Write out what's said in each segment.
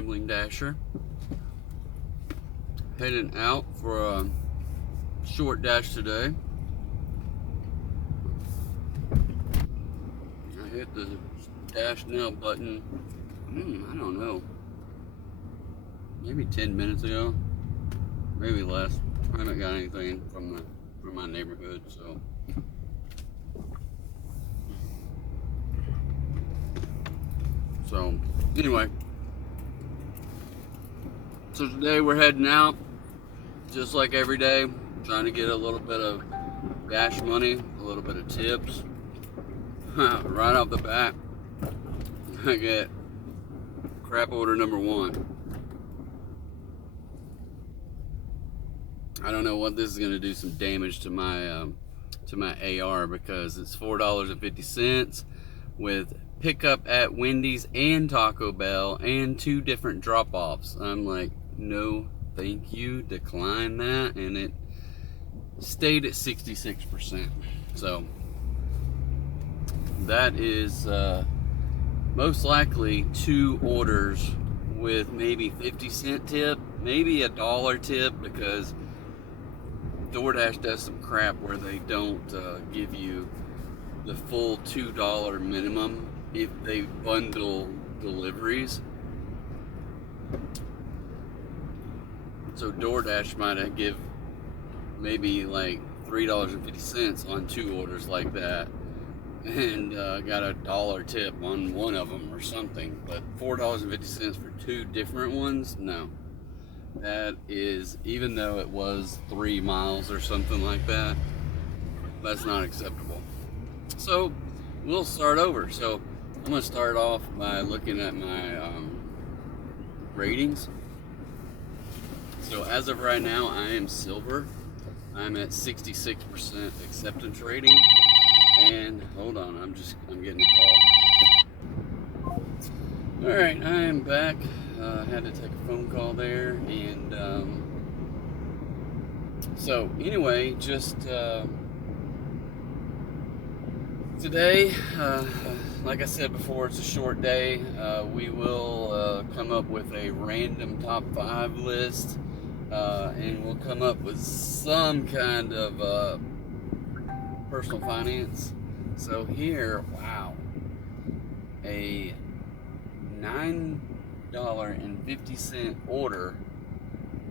Rambling Dasher. Heading out for a short dash today. I hit the dash now button, I don't know, maybe 10 minutes ago, maybe less. I haven't got anything from my neighborhood, so anyway, so today we're heading out just like every day, trying to get a little bit of dash money, a little bit of tips. Right off the bat, I get crap order number one. I don't know what this is going to do some damage to my AR, because it's $4.50 with pickup at Wendy's and Taco Bell and 2 different drop-offs. I'm like, no thank you, decline that, and it stayed at 66%. So that is most likely 2 orders with maybe 50-cent tip, maybe $1 tip, because DoorDash does some crap where they don't give you the full $2 minimum if they bundle deliveries. So DoorDash might give maybe like $3.50 on 2 orders like that, and got $1 tip on one of them or something. But $4.50 for 2 different ones? No. That is, even though it was 3 miles or something like that, that's not acceptable. So we'll start over. So I'm going to start off by looking at my ratings. So as of right now, I am silver. I'm at 66% acceptance rating. And hold on, I'm getting a call. All right, I am back. I had to take a phone call there, and so anyway, just today, like I said before, it's a short day. We will come up with a random top 5 list, and we'll come up with some kind of personal finance. So here, wow, a $9.50 order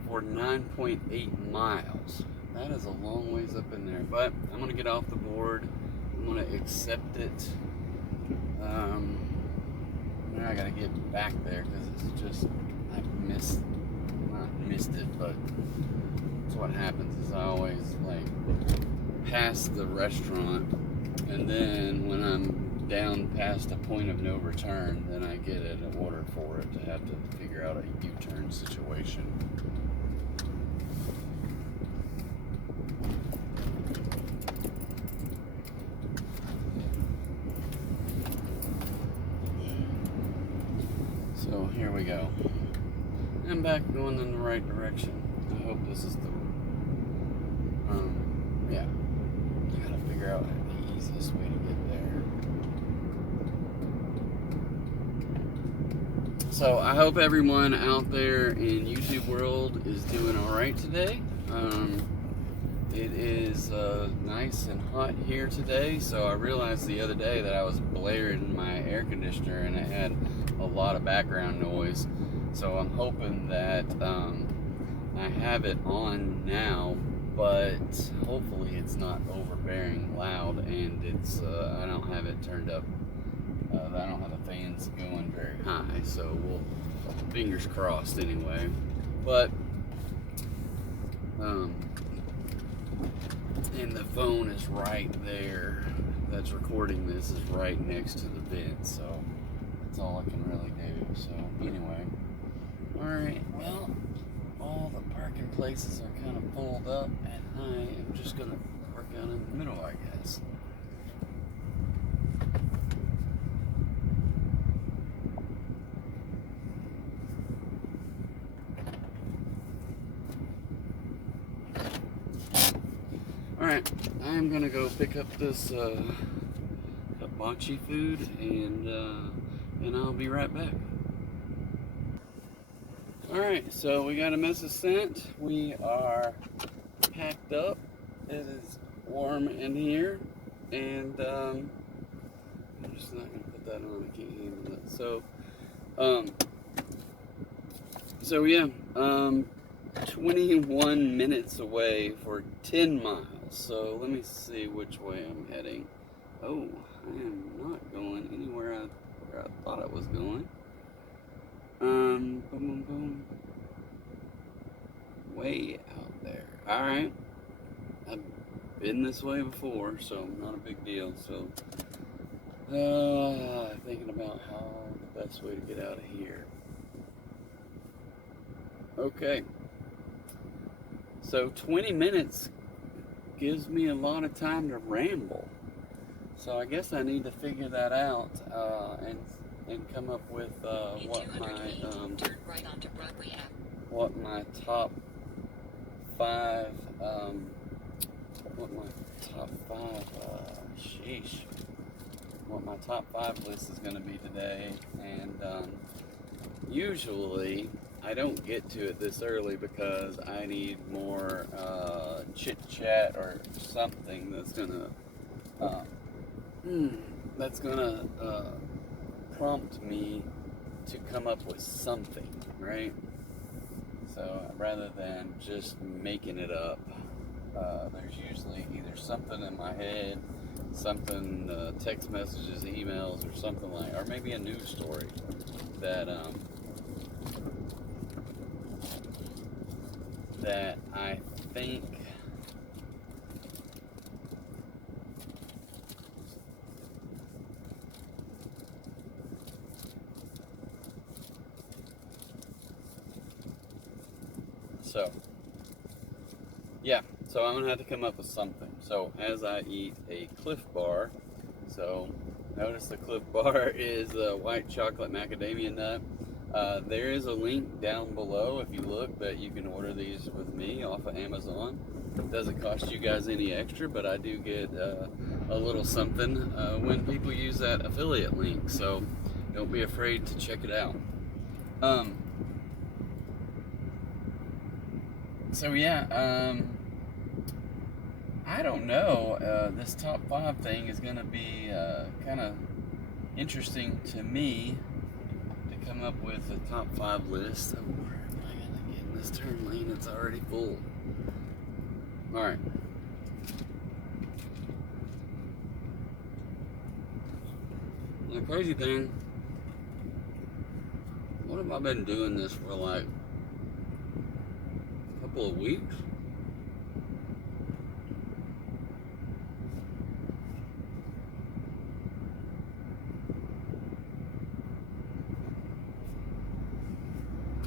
for 9.8 miles. That is a long ways up in there, but I'm gonna get off the board. I'm gonna accept it. Now I gotta get back there because it's just, I not missed it, but that's what happens. Is I always like pass the restaurant, and then when I'm down past a point of no return, then I get an order for it to have to figure out a U-turn situation. So here we go. I'm back going in the right direction. I hope this is the yeah. I gotta figure out the easiest way to get there. So I hope everyone out there in YouTube world is doing all right today. It is nice and hot here today, so I realized the other day that I was blaring my air conditioner and it had a lot of background noise. So I'm hoping that I have it on now, but hopefully it's not overbearing loud, and it's I don't have it turned up. I don't have the fans going very high, so we'll fingers crossed anyway. But and the phone is right there. That's recording this is right next to the vent, so that's all I can really do. So anyway, all right. Well, all the parking places are kind of pulled up, and I am just gonna park out in the middle, I guess. Alright, I'm gonna go pick up this hibachi food, and I'll be right back. Alright, so we got a message sent. We are packed up. It is warm in here. And I'm just not going to put that on. I can't handle it. So yeah, 21 minutes away for 10 miles. So let me see which way I'm heading. Oh, I am not going anywhere where I thought I was going. Boom, boom, boom. Way out there. Alright. I've been this way before, so not a big deal. So, thinking about how the best way to get out of here. Okay. So 20 minutes gives me a lot of time to ramble. So I guess I need to figure that out and come up with what my top five what my top five list is going to be today. And usually I don't get to it this early because I need more chit chat or something that's gonna prompt me to come up with something, right? So rather than just making it up, there's usually either something in my head, something, text messages, emails, or something like, or maybe a news story that I think so. Yeah, so I'm gonna have to come up with something. So as I eat a Cliff Bar, so notice the Cliff Bar is a white chocolate macadamia nut. There is a link down below if you look that you can order these with me off of Amazon. It doesn't cost you guys any extra, but I do get a little something when people use that affiliate link. So don't be afraid to check it out. So yeah, I don't know. This top five thing is going to be kind of interesting to me to come up with a top five list. Oh, where am I going to get in this turn lane? It's already full. All right. The crazy thing, what have I been doing this for like a couple of weeks?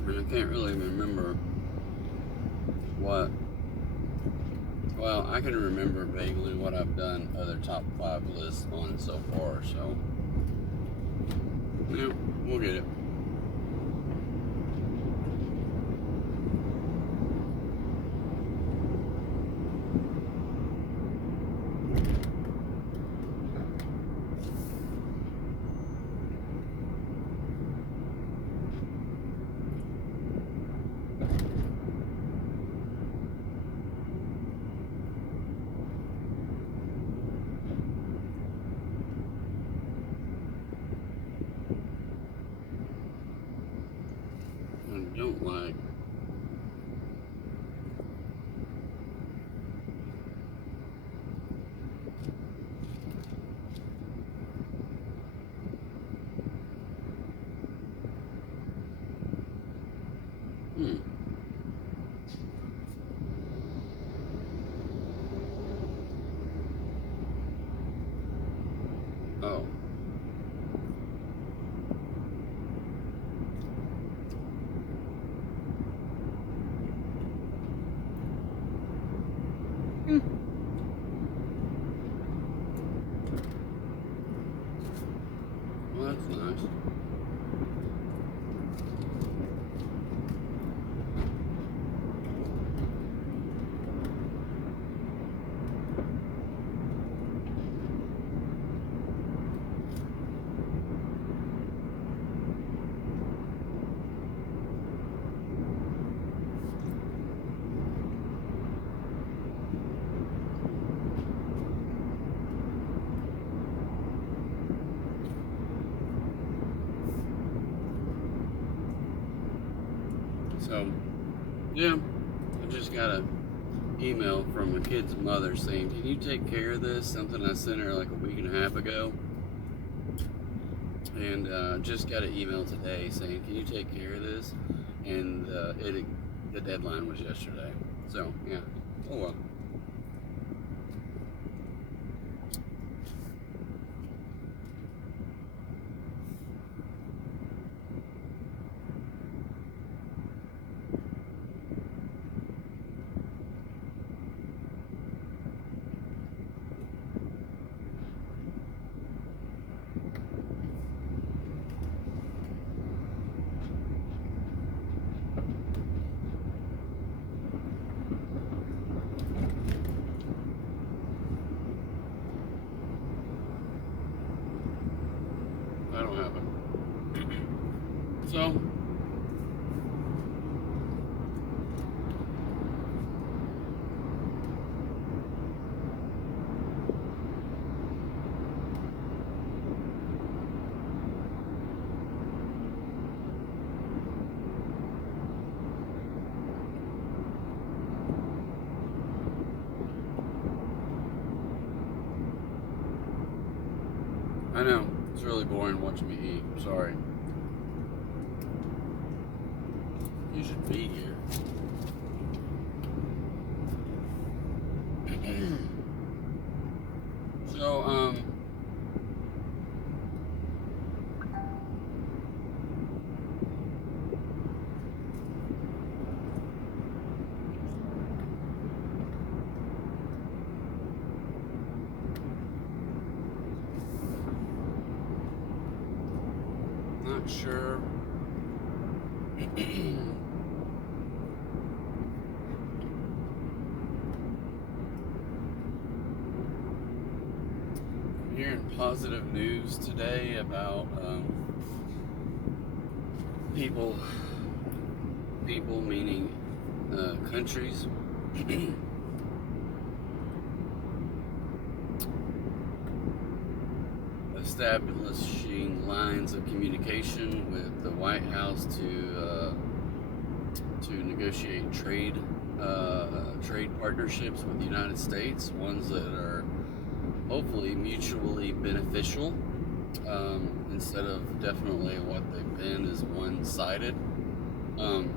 And I can't really remember what. Well, I can remember vaguely what I've done other top five lists on so far, so yeah, we'll get it. I don't like oh. Well, that's nice. So, yeah, I just got an email from a kid's mother saying, can you take care of this? Something I sent her like a week and a half ago. And just got an email today saying, can you take care of this? And the deadline was yesterday. So, yeah. Oh well. I don't have it. So, I know, it's really boring watching me eat. I'm sorry. You should be here. So, not sure. Hearing positive news today about people meaning countries establishing lines of communication with the White House to negotiate trade partnerships with the United States, ones that are hopefully mutually beneficial, instead of definitely what they've been is one-sided, and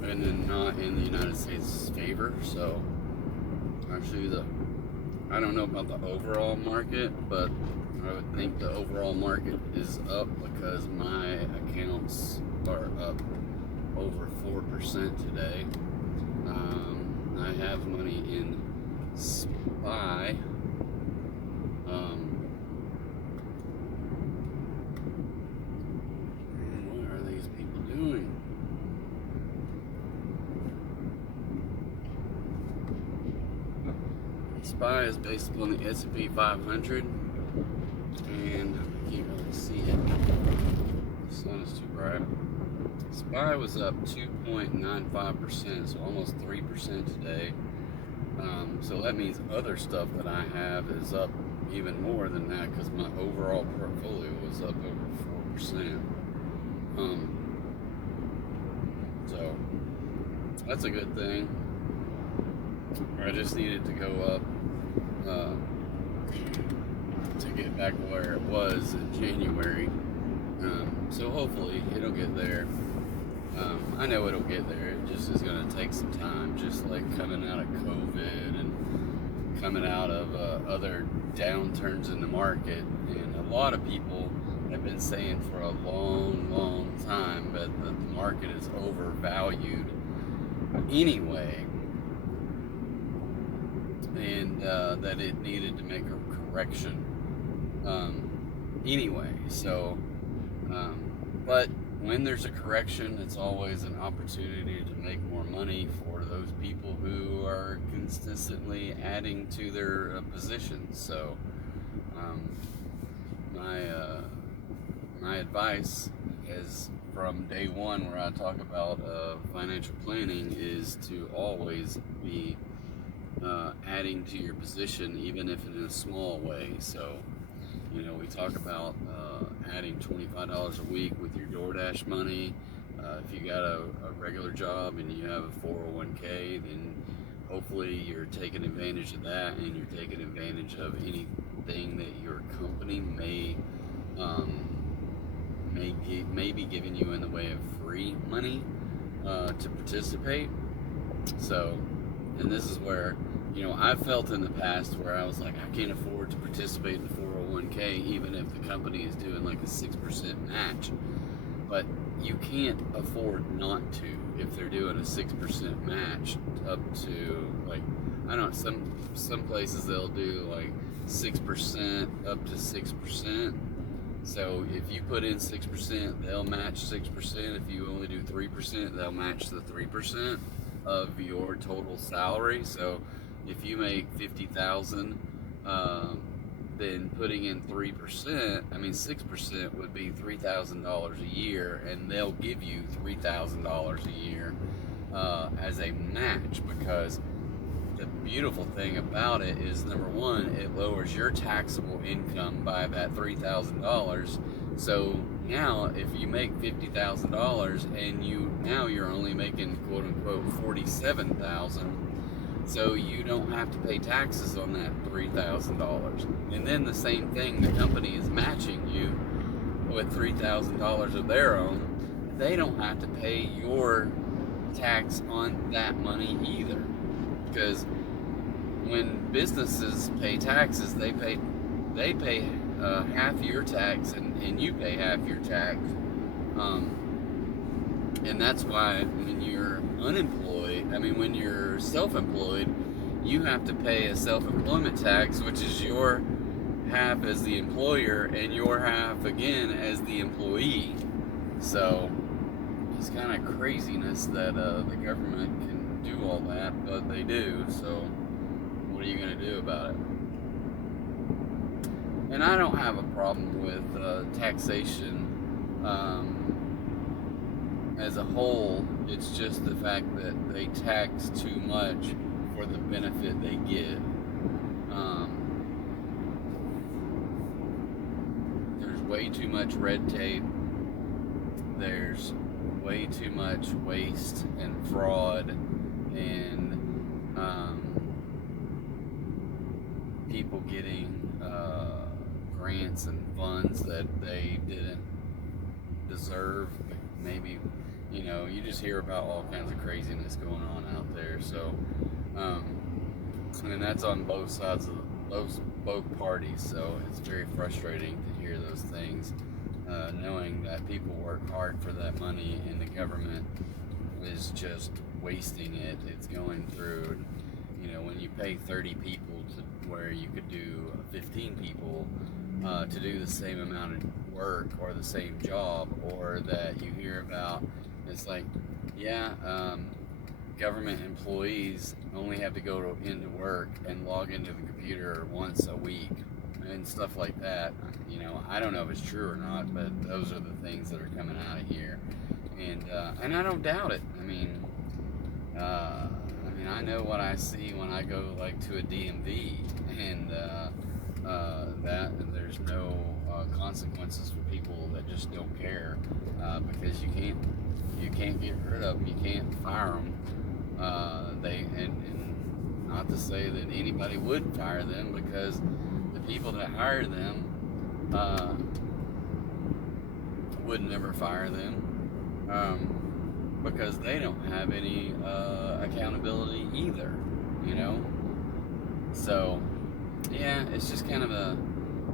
then not in the United States' favor. So actually I don't know about the overall market, but I would think the overall market is up because my accounts are up over 4% today. I have money in SPY. What are these people doing? SPY is based upon the S&P 500, and I can't really see it. The sun is too bright. SPY was up 2.95%, so almost 3% today. So that means other stuff that I have is up even more than that because my overall portfolio was up over 4%. So that's a good thing. I just needed to go up to get back where it was in January. So hopefully it'll get there. I know it'll get there. It just is going to take some time, just like coming out of COVID and coming out of other downturns in the market. And a lot of people have been saying for a long time that the market is overvalued anyway, and that it needed to make a correction anyway. So, but when there's a correction, it's always an opportunity to make more money for those people who are consistently adding to their positions. So, my advice is from day one, where I talk about financial planning, is to always be adding to your position, even if in a small way. So, we talk about adding $25 a week with your DoorDash money, if you got a regular job and you have a 401k, then hopefully you're taking advantage of that, and you're taking advantage of anything that your company may be giving you in the way of free money to participate. So, and this is where, I've felt in the past where I was like, I can't afford to participate in the 401k even if the company is doing like a 6% match. But you can't afford not to if they're doing a 6% match up to, like, I don't know, some places they'll do like 6% up to 6%. So if you put in 6%, they'll match 6%. If you only do 3%, they'll match the 3% of your total salary. So if you make $50,000, then putting in 3%, 6% would be $3,000 a year, and they'll give you $3,000 a year as a match, because the beautiful thing about it is, number one, it lowers your taxable income by that $3,000. So now, if you make $50,000 and you're only making quote unquote $47,000, so you don't have to pay taxes on that $3,000. And then the same thing, the company is matching you with $3,000 of their own. They don't have to pay your tax on that money either. Because when businesses pay taxes, they pay half your tax, and you pay half your tax. And that's why when you're when you're self-employed, you have to pay a self-employment tax, which is your half as the employer and your half again as the employee. So it's kind of craziness that the government can do all that, but they do. So what are you going to do about it? And I don't have a problem with taxation as a whole. It's just the fact that they tax too much for the benefit they give. There's way too much red tape. There's way too much waste and fraud, and people getting grants and funds that they didn't deserve. Maybe, you just hear about all kinds of craziness going on out there. So, and that's on both sides of both parties. So it's very frustrating to hear those things, knowing that people work hard for that money and the government is just wasting it. It's going through, when you pay 30 people to where you could do 15 people to do the same amount of work or the same job, or that you hear about, it's like, government employees only have to go into work and log into the computer once a week and stuff like that. I don't know if it's true or not, but those are the things that are coming out of here, and I don't doubt it. I know what I see when I go to a DMV, and that there's no consequences for people that just don't care, because you can't get rid of them, you can't fire them. And not to say that anybody would fire them, because the people that hire them would never fire them, because they don't have any accountability either, So it's just kind of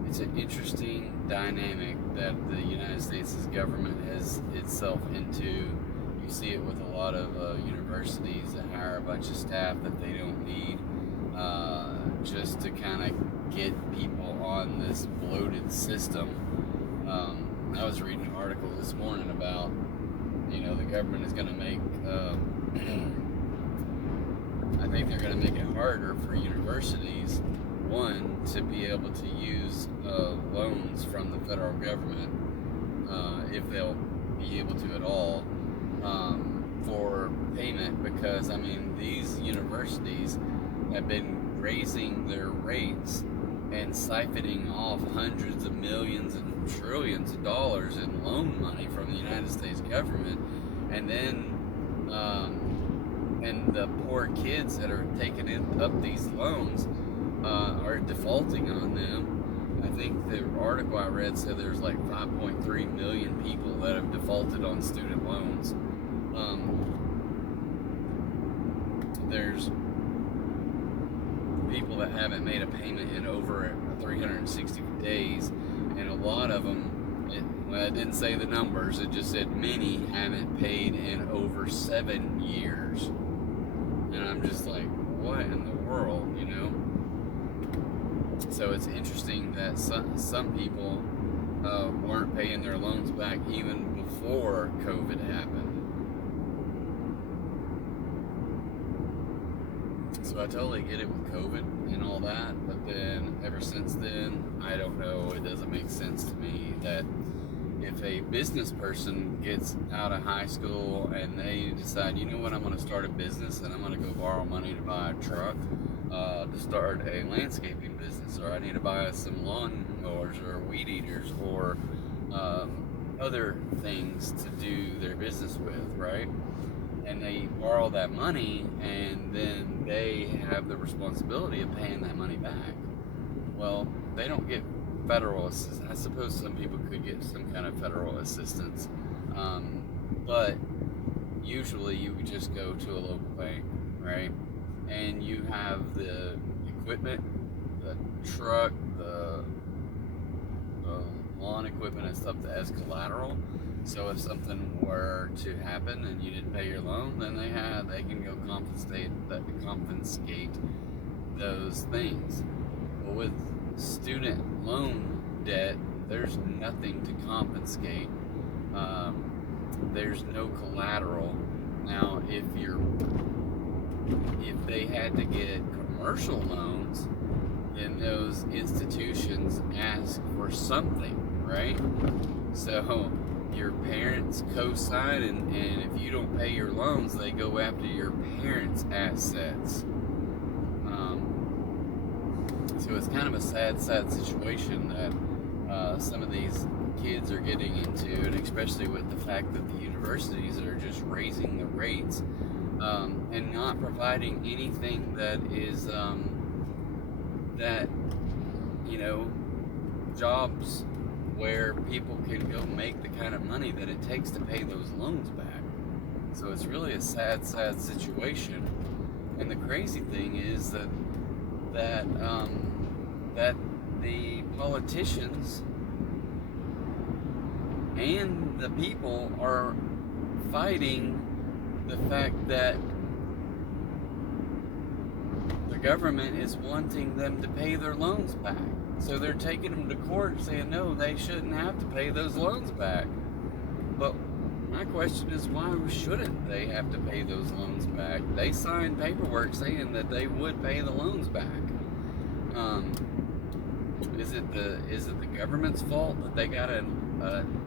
it's an interesting dynamic that the United States government has itself into. You see it with a lot of universities that hire a bunch of staff that they don't need, just to kind of get people on this bloated system. I was reading an article this morning about, the government is going to make, I think they're going to make it harder for universities, one, to be able to use loans from the federal government, if they'll be able to at all, for payment, because these universities have been raising their rates and siphoning off hundreds of millions and trillions of dollars in loan money from the United States government, And then, and the poor kids that are taking up these loans are defaulting on them. I think the article I read said there's like 5.3 million people that have defaulted on student loans. There's people that haven't made a payment in over 360 days, and a lot of them, well, it didn't say the numbers, it just said many haven't paid in over 7 years. And I'm just like, what in the world, you know? So it's interesting that some people weren't paying their loans back even before COVID happened. So I totally get it with COVID and all that, but then ever since then, I don't know, it doesn't make sense to me that if a business person gets out of high school and they decide, you know what, I'm going to start a business and I'm going to go borrow money to buy a truck to start a landscaping business, or I need to buy some lawn mowers or weed eaters or other things to do their business with, right? And they borrow that money, and then they have the responsibility of paying that money back. Well, they don't get federal assistance. I suppose some people could get some kind of federal assistance, but usually you would just go to a local bank, right? And you have the equipment, the truck, the lawn equipment and stuff as collateral. So if something were to happen and you didn't pay your loan, then they can go confiscate those things. But with student loan debt, there's nothing to confiscate. There's no collateral. Now, if they had to get commercial loans, then those institutions ask for something, right? So your parents co-sign, and if you don't pay your loans, they go after your parents' assets. So it's kind of a sad situation that some of these kids are getting into, and especially with the fact that the universities are just raising the rates and not providing anything that is jobs where people can go make the kind of money that it takes to pay those loans back. So it's really a sad situation. And the crazy thing is that the politicians and the people are fighting the fact that the government is wanting them to pay their loans back. So they're taking them to court saying, no, they shouldn't have to pay those loans back. But my question is, why shouldn't they have to pay those loans back? They signed paperwork saying that they would pay the loans back. Is it the government's fault that they got an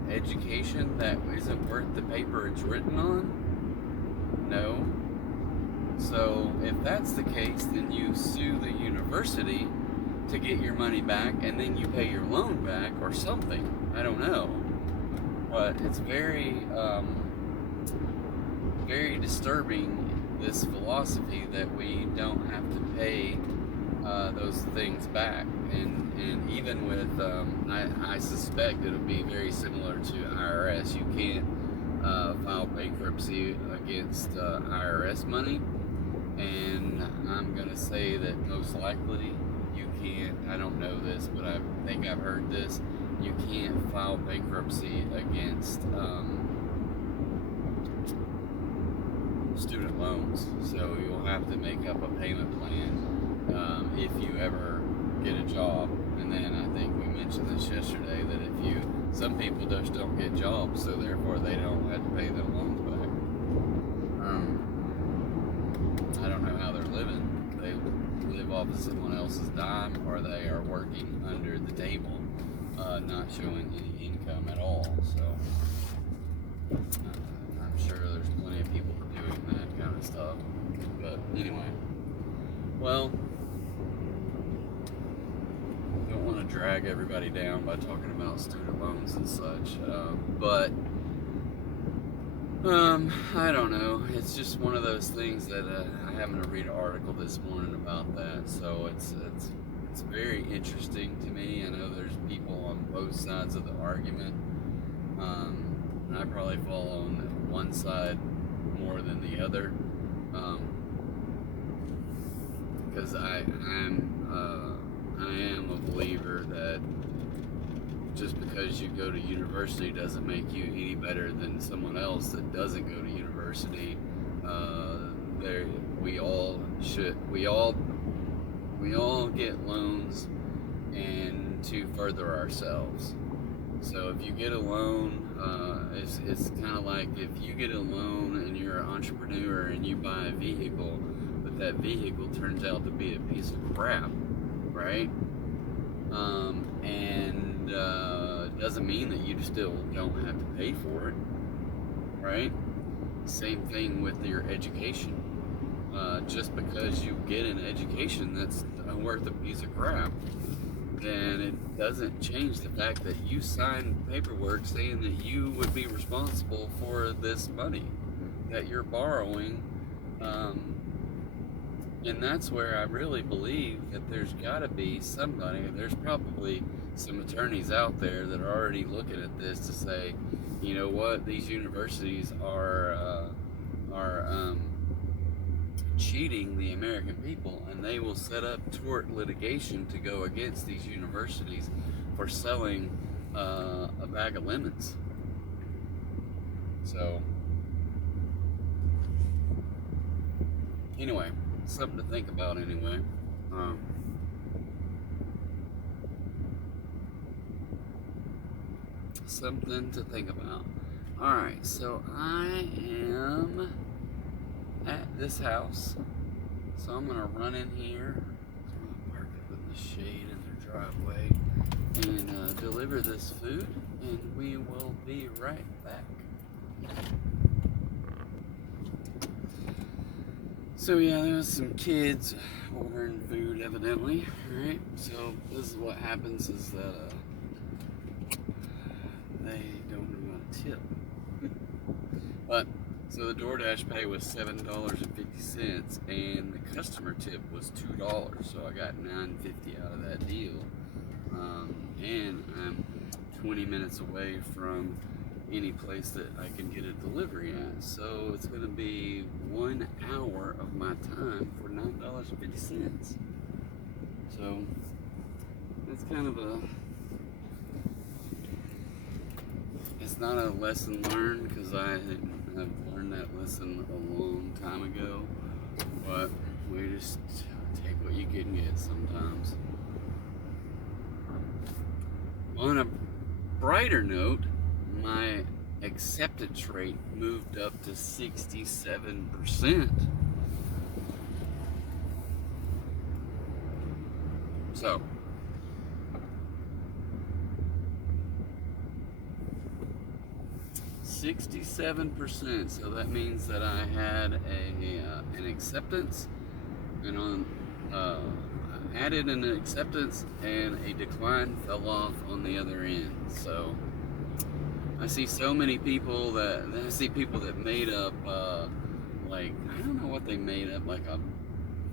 education that isn't worth the paper it's written on? No. So if that's the case, then you sue the university to get your money back, and then you pay your loan back or something. I don't know. But it's very, very disturbing, this philosophy that we don't have to pay those things back. And even with, I suspect it'll be very similar to IRS. You can't file bankruptcy against IRS money. And I'm going to say that most likely you can't, I don't know this, but I think I've heard this, you can't file bankruptcy against student loans. So you'll have to make up a payment plan if you ever get a job. And then I think we mentioned this yesterday, that some people just don't get jobs, so therefore they don't have to pay their loans back. I don't know how they're living. They live off of someone else's dime, or they are working under the table, not showing any income at all. So I'm sure there's plenty of people doing that kind of stuff. But anyway, well, don't want to drag everybody down by talking about student loans and such, but I don't know. It's just one of those things that I happened to read an article this morning about that, so it's very interesting to me. I know there's people on both sides of the argument, and I probably fall on one side more than the other, because I am a believer that just because you go to university doesn't make you any better than someone else that doesn't go to university. There, we all get loans and to further ourselves. So if you get a loan, it's kind of like if you get a loan and you're an entrepreneur and you buy a vehicle, but that vehicle turns out to be a piece of crap, right? And doesn't mean that you still don't have to pay for it, right? Same thing with your education. Just because you get an education that's worth a piece of crap, then it doesn't change the fact that you signed paperwork saying that you would be responsible for this money that you're borrowing. And that's where I really believe that there's got to be somebody, there's probably some attorneys out there that are already looking at this to say, you know what, these universities are cheating the American people, and they will set up tort litigation to go against these universities for selling a bag of lemons. So, anyway, something to think about anyway. Something to think about. Alright, so I am at this house. So I'm going to run in here. I'm going to park it in the shade in their driveway and deliver this food, and we will be right back. So yeah, there was some kids ordering food evidently, right? So this is what happens is that they don't know how to tip. But so the DoorDash pay was $7.50 and the customer tip was $2. So I got $9.50 out of that deal. And I'm 20 minutes away from any place that I can get a delivery at. So it's going to be 1 hour of my time for $9.50. So it's kind of it's not a lesson learned because I have learned that lesson a long time ago, but we just take what you can get sometimes. On a brighter note, my acceptance rate moved up to 67%. So, $67%. So that means that I had an acceptance, and on added an acceptance, and a decline fell off on the other end. So I see so many people that made up like, I don't know what they made up, like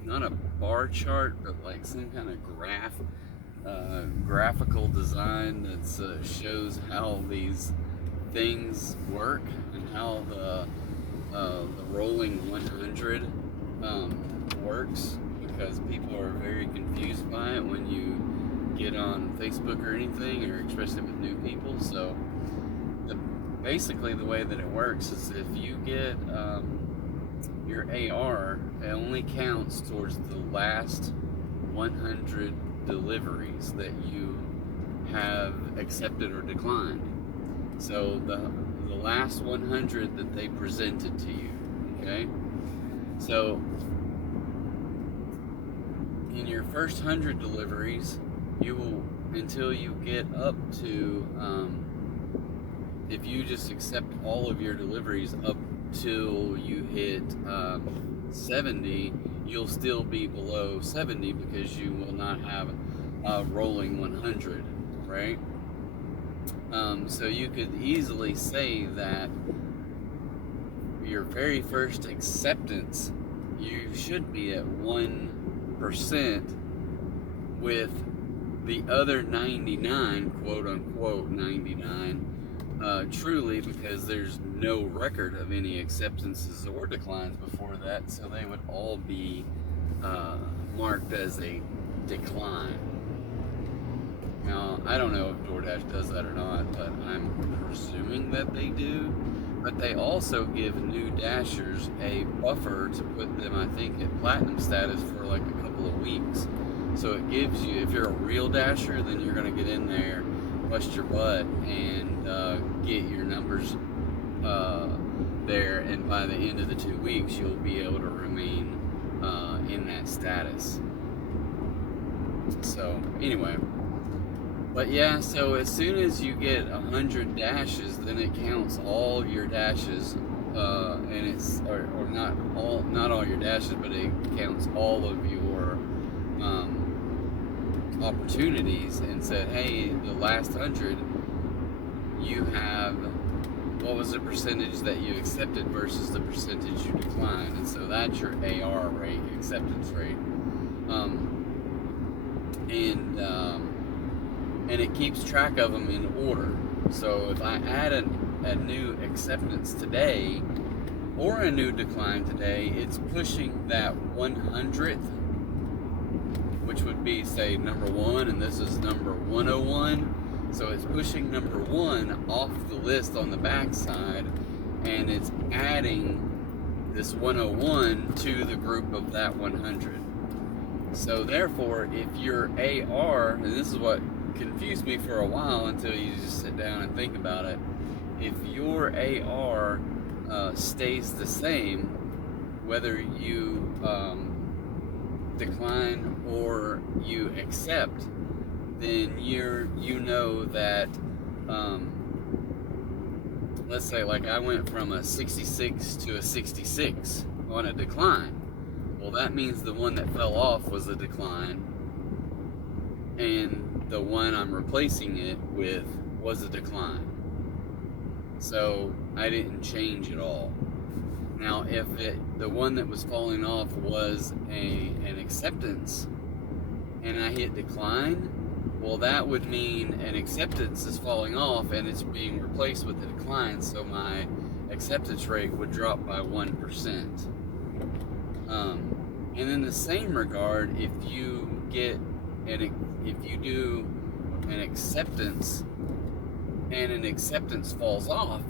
not a bar chart, but like some kind of graphical design that shows how these things work and how the rolling 100 works, because people are very confused by it when you get on Facebook or anything, or especially with new people. So basically the way that it works is if you get your AR, it only counts towards the last 100 deliveries that you have accepted or declined. So the last 100 that they presented to you, okay? So in your first 100 deliveries, you will, until you get up to, if you just accept all of your deliveries up till you hit 70, you'll still be below 70 because you will not have a rolling 100, right? So you could easily say that your very first acceptance, you should be at 1%, with the other 99, quote unquote 99, truly, because there's no record of any acceptances or declines before that, so they would all be marked as a decline. Now, I don't know if DoorDash does that or not, but I'm presuming that they do. But they also give new Dashers a buffer to put them, I think, at platinum status for like a couple of weeks. So it gives you, if you're a real Dasher, then you're going to get in there, bust your butt, and get your numbers there. And by the end of the 2 weeks, you'll be able to remain in that status. So, anyway. But yeah, so as soon as you get 100 dashes, then it counts all your dashes, and it's or not all your dashes, but it counts all of your opportunities, and said, hey, the last 100, you have, what was the percentage that you accepted versus the percentage you declined, and so that's your AR rate, acceptance rate, and it keeps track of them in order. So if I add a new acceptance today or a new decline today, it's pushing that 100th, which would be, say, number 1, and this is number 101. So it's pushing number 1 off the list on the back side, and it's adding this 101 to the group of that 100. So therefore, if your AR, and this is what confused me for a while until you just sit down and think about it, if your AR stays the same, whether you decline or you accept, then you know that, let's say, like, I went from a 66 to a 66 on a decline. Well, that means the one that fell off was a decline, and the one I'm replacing it with was a decline. So I didn't change at all. Now, if the one that was falling off was an acceptance, and I hit decline, well, that would mean an acceptance is falling off and it's being replaced with a decline, so my acceptance rate would drop by 1%. And in the same regard, if you do an acceptance and an acceptance falls off,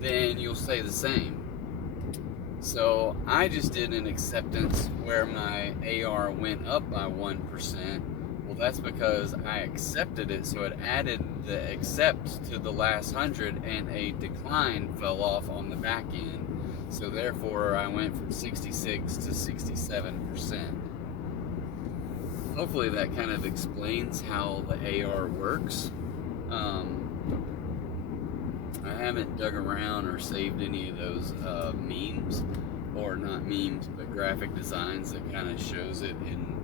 then you'll stay the same. So I just did an acceptance where my AR went up by 1%. Well, that's because I accepted it, so it added the accept to the last 100, and a decline fell off on the back end. So therefore, I went from 66 to 67%. Hopefully that kind of explains how the AR works. I haven't dug around or saved any of those memes, or not memes, but graphic designs that kind of shows it in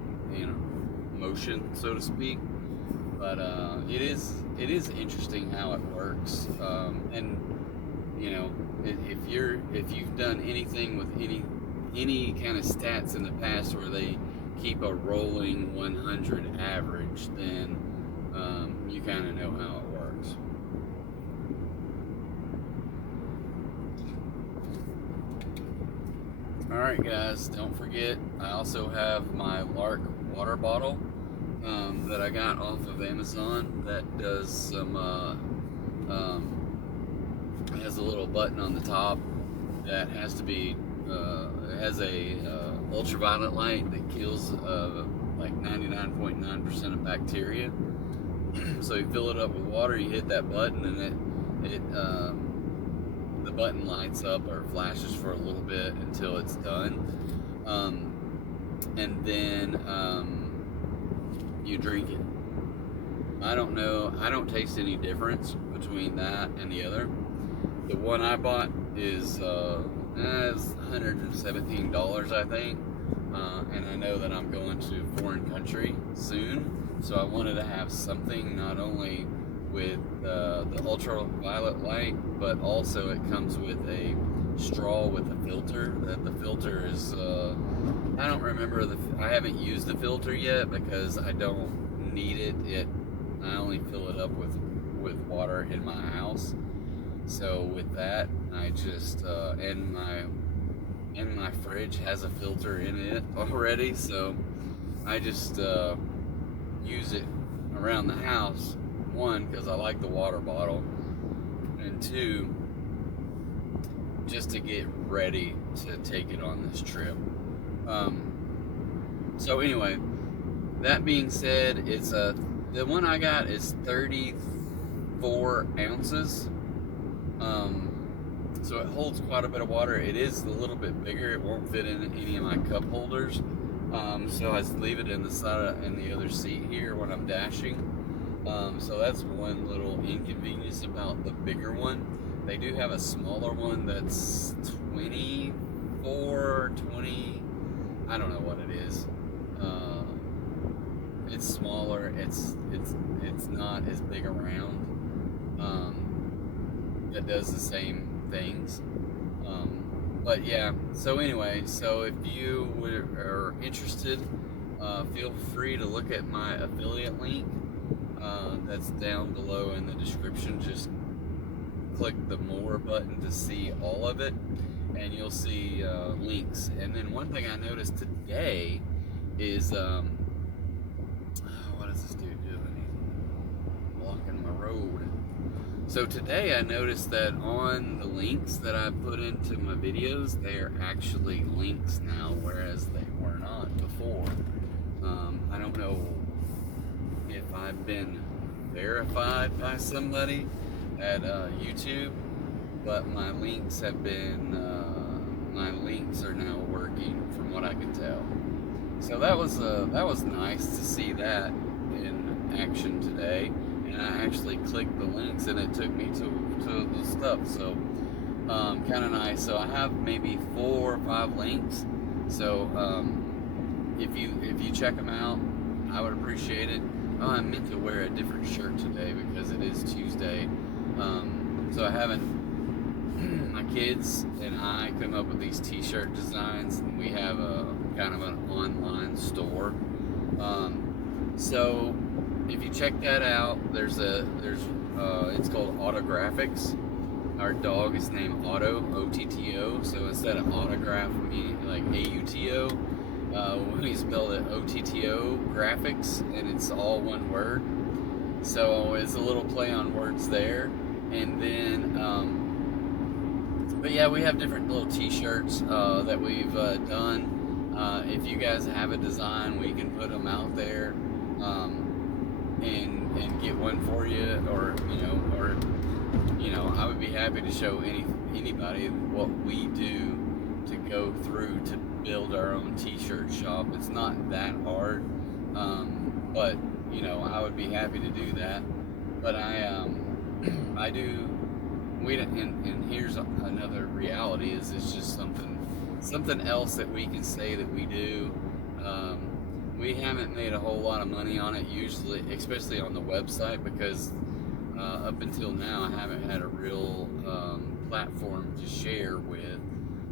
motion, so to speak. But it is interesting how it works. And you know, if you've done anything with any kind of stats in the past where they keep a rolling 100 average, then you kind of know how it works. Alright guys, don't forget, I also have my Lark water bottle that I got off of Amazon that does some, it has a little button on the top that has to be, it has a ultraviolet light that kills like 99.9% of bacteria. So you fill it up with water, you hit that button, and the button lights up or flashes for a little bit until it's done, and then you drink it. I don't know, I don't taste any difference between that and the other. The one I bought is $117, I think, and I know that I'm going to a foreign country soon, so I wanted to have something not only with the ultraviolet light, but also it comes with a straw with a filter. That the filter is, I don't remember, I haven't used the filter yet because I don't need it. I only fill it up with water in my house. So with that, I just, and my fridge has a filter in it already, so I just use it around the house. One, because I like the water bottle, and two, just to get ready to take it on this trip. So anyway, that being said, it's the one I got is 34 ounces. So it holds quite a bit of water. It is a little bit bigger. It won't fit in any of my cup holders. So I leave it in the other seat here when I'm dashing. So that's one little inconvenience about the bigger one. They do have a smaller one that's 24, 20, I don't know what it is. It's smaller. It's not as big around. That does the same things. But yeah, so anyway, so if you are interested, feel free to look at my affiliate link. That's down below in the description. Just click the more button to see all of it, and you'll see links. And then one thing I noticed today is what is this dude doing? He's blocking my road. So today I noticed that on the links that I put into my videos, they are actually links now, whereas they were not before. I don't know if I've been verified by somebody at YouTube, but my links are now working from what I can tell. So that was nice to see that in action today. And I actually clicked the links and it took me to the stuff. So kind of nice. So I have maybe 4 or 5 links. So if you check them out, I would appreciate it. Oh, I meant to wear a different shirt today because it is Tuesday. So I haven't. My kids and I come up with these T-shirt designs, and we have a kind of an online store. So if you check that out, it's called Autographics. Our dog is named Otto, O-T-T-O. So instead of autograph, meaning like A-U-T-O, we spelled it O-T-T-O graphics, and it's all one word. So it's a little play on words there. And then, but yeah, we have different little T-shirts that we've done. If you guys have a design, we can put them out there. And get one for you, or I would be happy to show anybody what we do to go through to build our own T-shirt shop. It's not that hard, but I would be happy to do that. But I do. And here's another reality: is it's just something else that we can say that we do. We haven't made a whole lot of money on it usually, especially on the website, because up until now I haven't had a real platform to share with.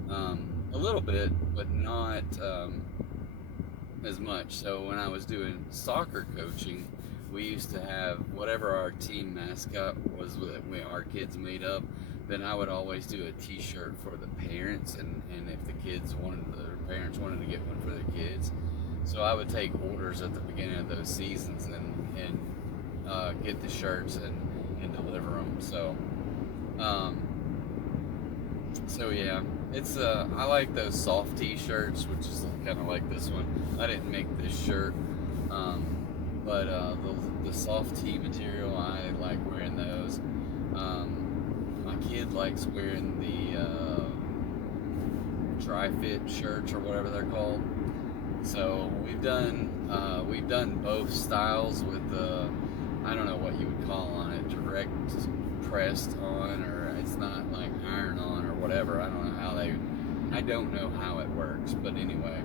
A little bit, but not as much. So when I was doing soccer coaching, we used to have whatever our team mascot was that our kids made up. Then I would always do a T-shirt for the parents, and if the parents wanted to get one for their kids. So I would take orders at the beginning of those seasons and get the shirts and deliver them. So yeah, it's I like those soft T-shirts, which is kind of like this one. I didn't make this shirt, but the soft tee material, I like wearing those. My kid likes wearing the dry fit shirts or whatever they're called. So we've done both styles with the, I don't know what you would call on it, direct pressed on, or it's not like iron on or whatever. I don't know how it works, but anyway,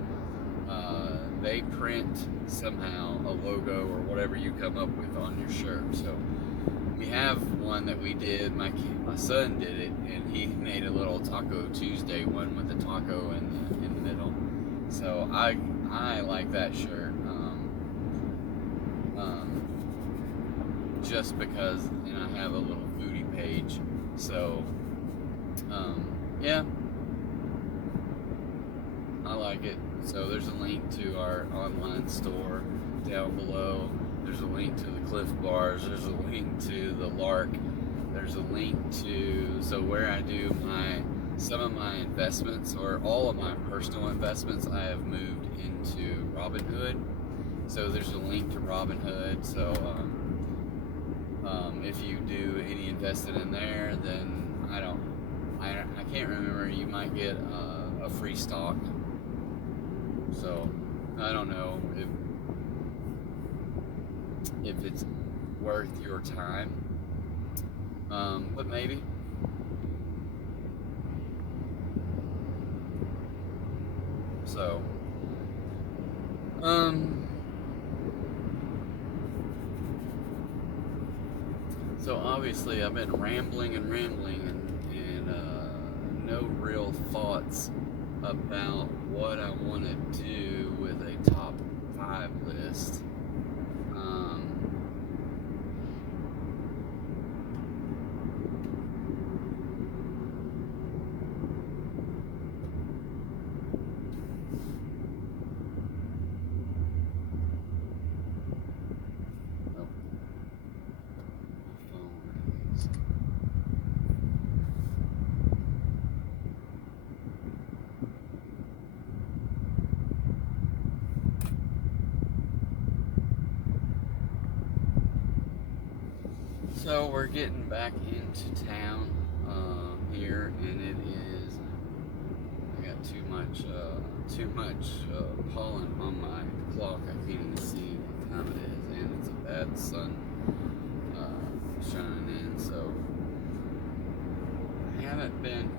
they print somehow a logo or whatever you come up with on your shirt. So we have one that we did. My son did it, and he made a little Taco Tuesday one with the taco in the middle. So I like that shirt. Just because, and I have a little foodie page, so yeah, I like it. So there's a link to our online store down below. There's a link to the Cliff Bars. There's a link to the Lark. There's a link to where I do some of my investments, or all of my personal investments, I have moved into Robinhood. So there's a link to Robinhood. So if you do any invested in there, then I can't remember, you might get a free stock. So I don't know if it's worth your time, but maybe. So so obviously I've been rambling and no real thoughts about what I want to do with a top 5 list. So we're getting back into town here, and it is. I got too much pollen on my clock. I can't even see what time it is, and it's a bad sun shining in. So I haven't been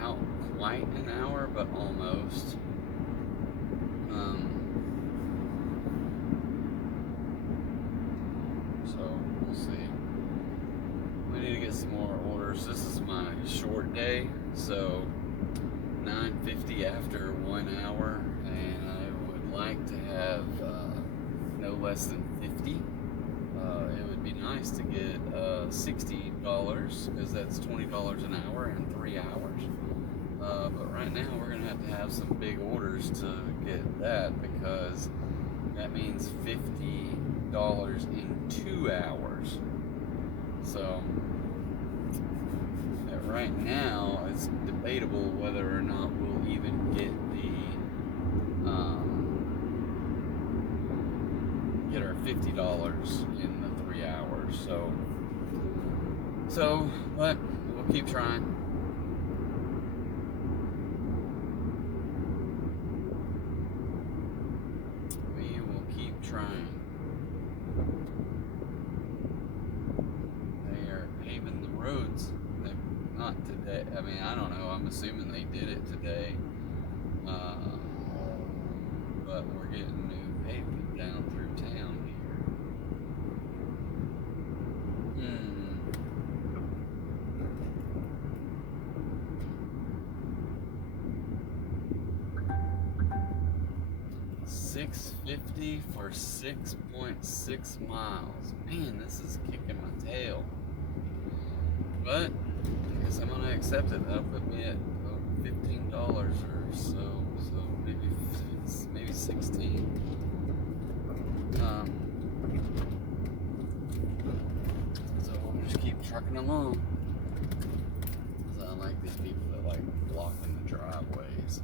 out quite an hour, but almost. So we'll see. We need to get some more orders. This is my short day, so 9:50 after 1 hour, and I would like to have no less than 50. It would be nice to get $60, because that's $20 an hour in 3 hours. But right now we're going to have some big orders to get that, because that means $50 in 2 hours. So right now it's debatable whether or not we'll even get our $50 in the 3 hours. So but we'll keep trying. We will keep trying. They are paving the roads. Not today. I mean, I don't know. I'm assuming they did it today. But we're getting new pavement down through town here. $6.50 for 6.6 miles. Man, this is kicking my tail. But I guess I'm gonna accept it. That'll put me at $15 or so. So maybe 16. So we'll just keep trucking along. I like these people that like blocking the driveways.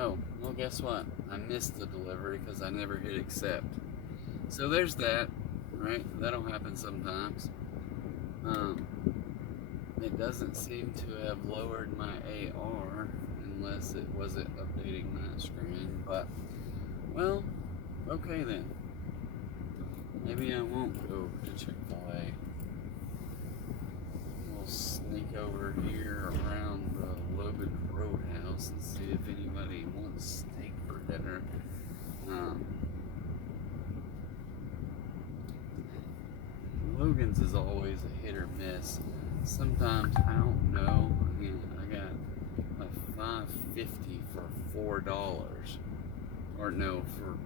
Oh, well, guess what? I missed the delivery because I never hit accept. So there's that, right? That'll happen sometimes. It doesn't seem to have lowered my AR unless it wasn't updating my screen. But, well, okay then. Maybe I won't go to Chick-fil-A. We'll sneak over here around the Logan Roadhouse and see if anybody wants steak for dinner. Logan's is always a hit or miss. Sometimes I don't know. I got a $5.50 for $4, or no, for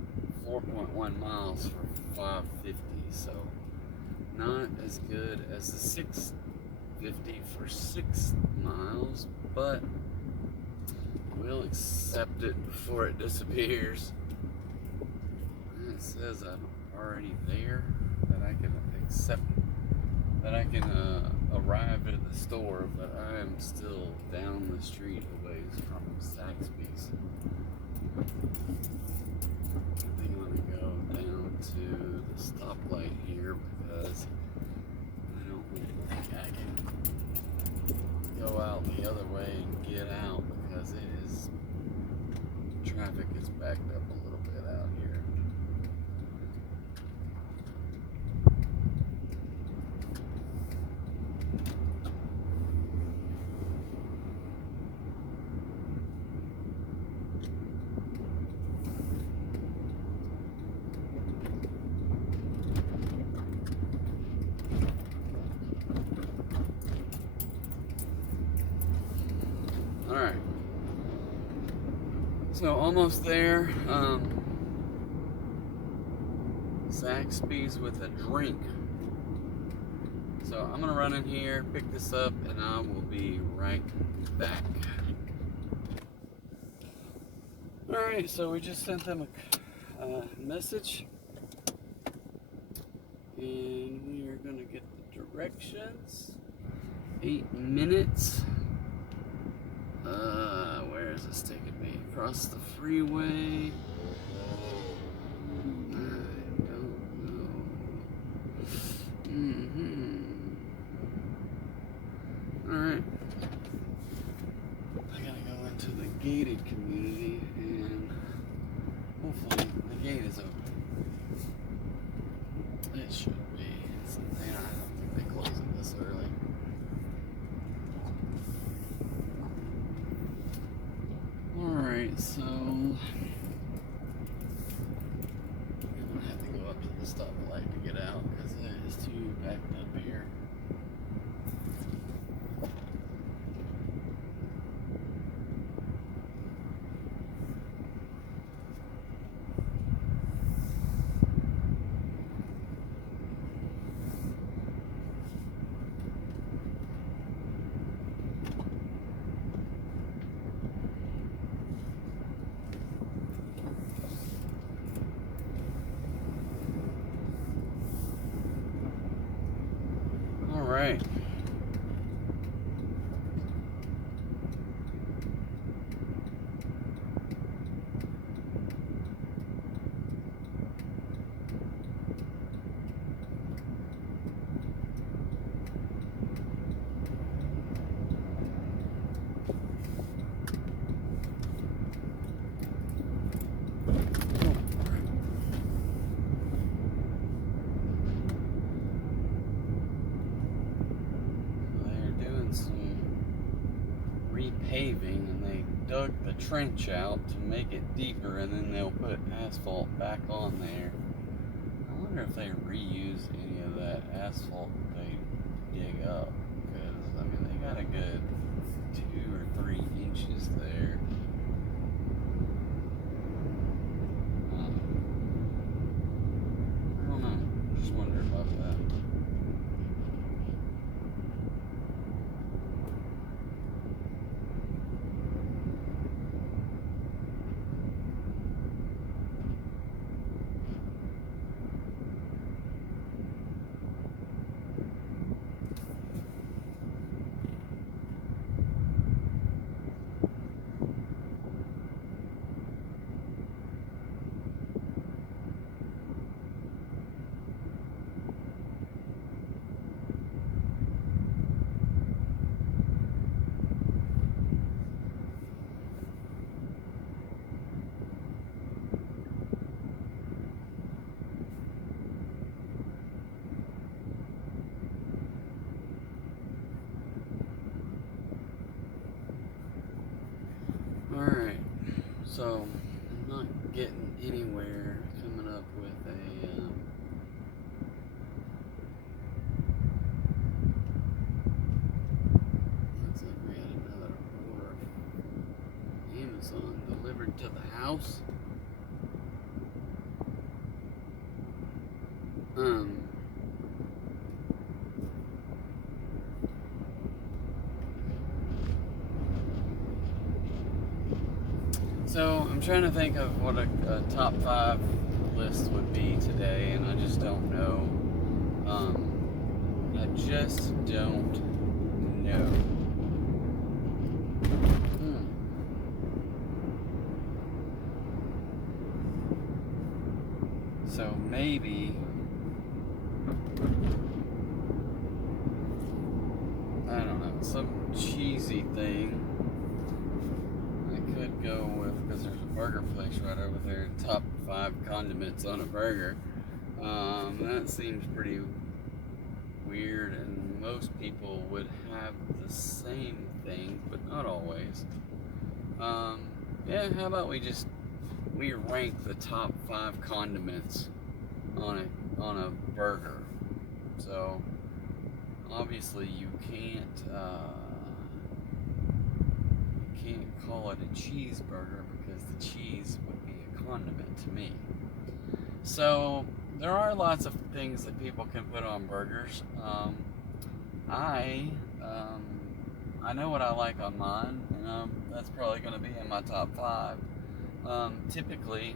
4.1 miles for $5.50. So not as good as the $6.50 for 6 miles, but we'll accept it before it disappears. And it says I'm already there, that I can accept, that I can arrive at the store, but I am still down the street a ways from Zaxby's. I think I'm gonna go down to the stoplight here because I don't think I can go out the other way and get out because traffic is backed up a little bit out here. Alright, so almost there. Zaxby's with a drink. So I'm gonna run in here, pick this up, and I will be right back. Alright, so we just sent them a message, and we are gonna get the directions. 8 minutes. Where is this taking me? Across the freeway? I don't know. Alright. I gotta go into the gated community, and hopefully the gate is open. It should be. I don't think they close it this early. Alright, so I'm gonna have to go up to the stoplight to get out because it is too backed up here. Alright. Paving, and they dug the trench out to make it deeper, and then they'll put asphalt back on there. I wonder if they reuse any of that asphalt they dig up, because I mean they got a good 2 or 3 inches there. I don't know, just wonder about that. So I'm not getting anywhere coming up with a. Looks like we had another order. Amazon delivered to the house. So I'm trying to think of what a top 5 list would be today, and I just don't know. I just don't know. So maybe, I don't know, some cheesy thing I could go with, because there's a burger place right over there, top 5 condiments on a burger. That seems pretty weird, and most people would have the same thing, but not always. Yeah, how about we rank the top 5 condiments on a burger. So obviously you can't call it a cheeseburger, because the cheese would be a condiment to me. So there are lots of things that people can put on burgers. I know what I like on mine, and that's probably going to be in my top 5. Typically,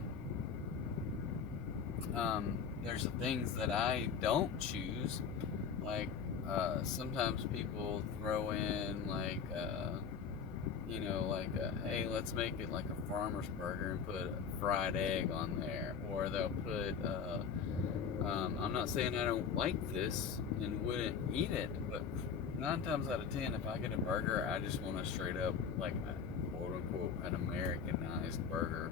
there's things that I don't choose, like sometimes people throw in hey, let's make it like a farmer's burger and put a fried egg on there, or they'll put I'm not saying I don't like this and wouldn't eat it, but 9 times out of 10, if I get a burger, I just want a straight up, like, quote unquote, an Americanized burger.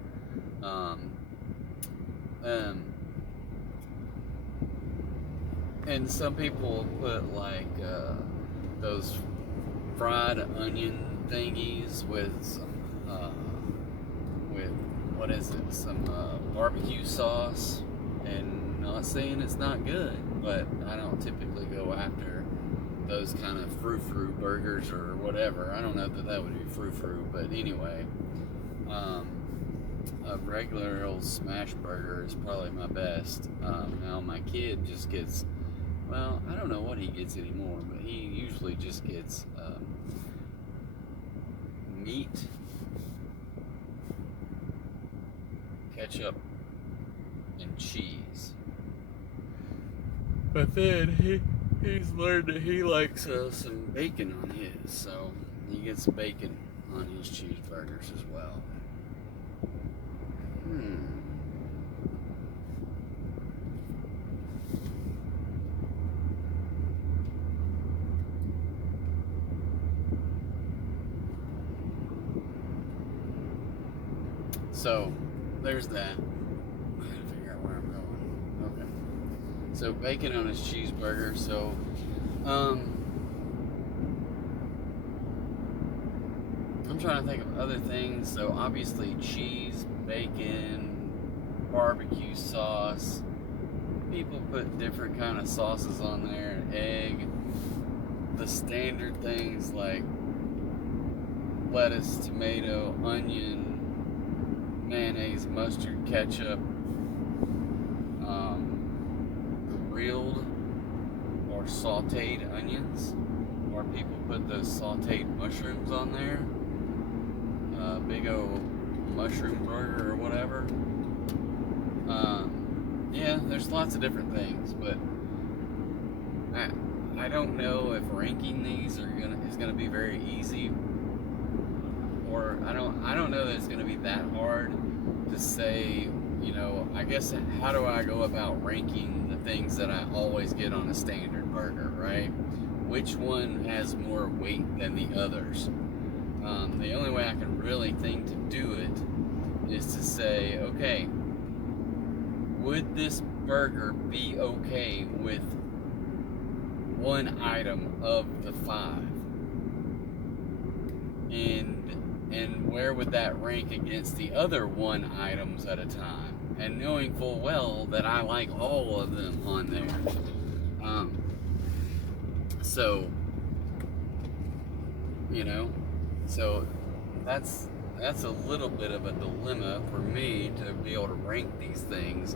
And some people put like those fried onion thingies with some some barbecue sauce, and not saying it's not good, but I don't typically go after those kind of frou-frou burgers or whatever. I don't know that would be frou-frou, but anyway, a regular old smash burger is probably my best. Now my kid just gets, well, I don't know what he gets anymore, but he usually just gets meat, ketchup, and cheese. But then he's learned that he likes some bacon on his, so he gets bacon on his cheeseburgers as well. So there's that. I gotta figure out where I'm going. Okay. So bacon on his cheeseburger. So I'm trying to think of other things. So obviously cheese, bacon, barbecue sauce. People put different kind of sauces on there. Egg. The standard things like lettuce, tomato, onion, mayonnaise, mustard, ketchup, grilled or sauteed onions, or people put those sauteed mushrooms on there, big old mushroom burger or whatever. Yeah, there's lots of different things, but I don't know if ranking these is gonna be very easy, or I don't know that it's gonna be that hard to say. I guess, how do I go about ranking the things that I always get on a standard burger, right? Which one has more weight than the others? The only way I can really think to do it is to say, okay, would this burger be okay with one item of the 5? And and where would that rank against the other one items at a time? And knowing full well that I like all of them on there. So, you know, so that's a little bit of a dilemma for me to be able to rank these things.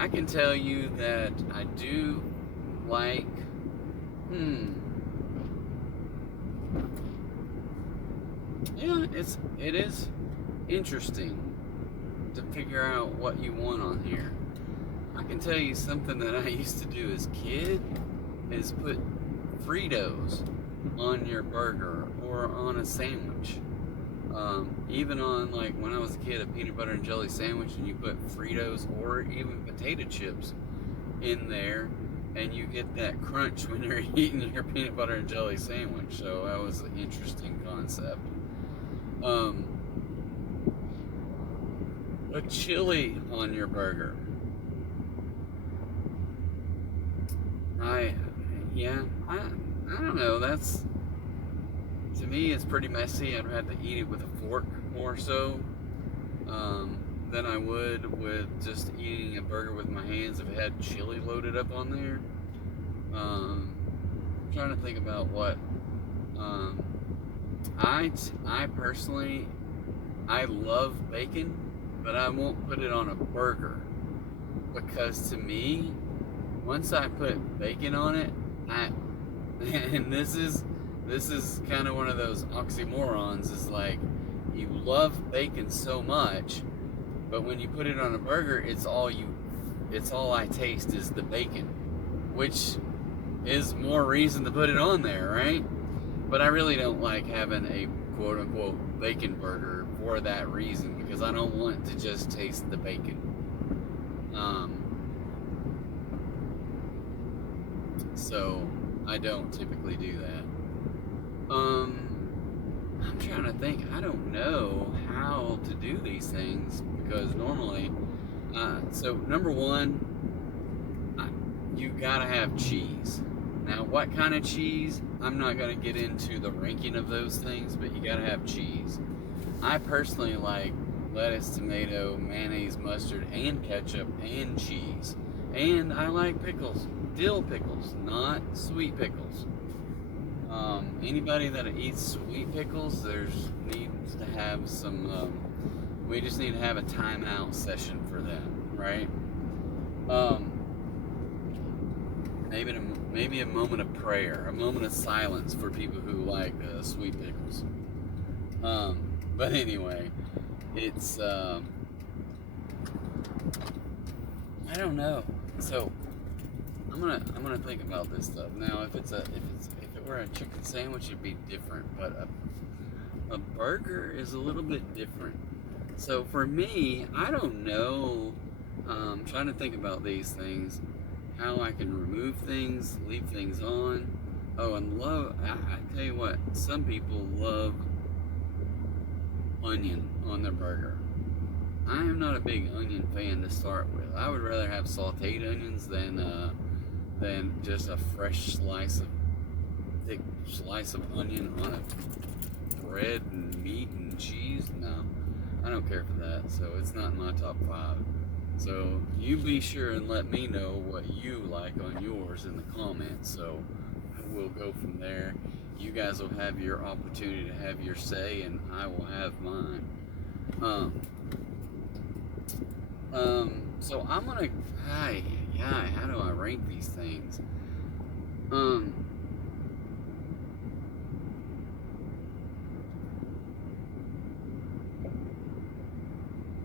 I can tell you that I do like, yeah, it is interesting to figure out what you want on here. I can tell you something that I used to do as a kid is put Fritos on your burger or on a sandwich. Even on, like, when I was a kid, a peanut butter and jelly sandwich, and you put Fritos or even potato chips in there, and you get that crunch when you're eating your peanut butter and jelly sandwich. So that was an interesting concept. A chili on your burger. I don't know. That's, to me, it's pretty messy. I'd have to eat it with a fork more so than I would with just eating a burger with my hands if it had chili loaded up on there. I'm trying to think about what. I personally, I love bacon, but I won't put it on a burger, because to me, once I put bacon on it, and this is kind of one of those oxymorons, is like, you love bacon so much, but when you put it on a burger, it's all I taste is the bacon, which is more reason to put it on there, right? But I really don't like having a quote-unquote bacon burger for that reason, because I don't want to just taste the bacon. So I don't typically do that. I'm trying to think. I don't know how to do these things, because normally, so number one, you gotta have cheese. Now, what kind of cheese? I'm not gonna get into the ranking of those things, but you gotta have cheese. I personally like lettuce, tomato, mayonnaise, mustard, and ketchup, and cheese. And I like pickles, dill pickles, not sweet pickles. Anybody that eats sweet pickles, needs to have some, we just need to have a timeout session for them, right? Maybe a moment of prayer, a moment of silence for people who like sweet pickles. But anyway, it's I don't know. So I'm gonna think about this stuff. Now, if it were a chicken sandwich, it'd be different, but a burger is a little bit different. So for me, I don't know. Trying to think about these things, how I can remove things, leave things on. Oh, and I tell you what, some people love onion on their burger. I am not a big onion fan to start with. I would rather have sauteed onions than just a fresh thick slice of onion on a bread and meat and cheese. No, I don't care for that. So it's not in my top 5. So you be sure and let me know what you like on yours in the comments. So we'll go from there. You guys will have your opportunity to have your say, and I will have mine. So I'm gonna, how do I rank these things?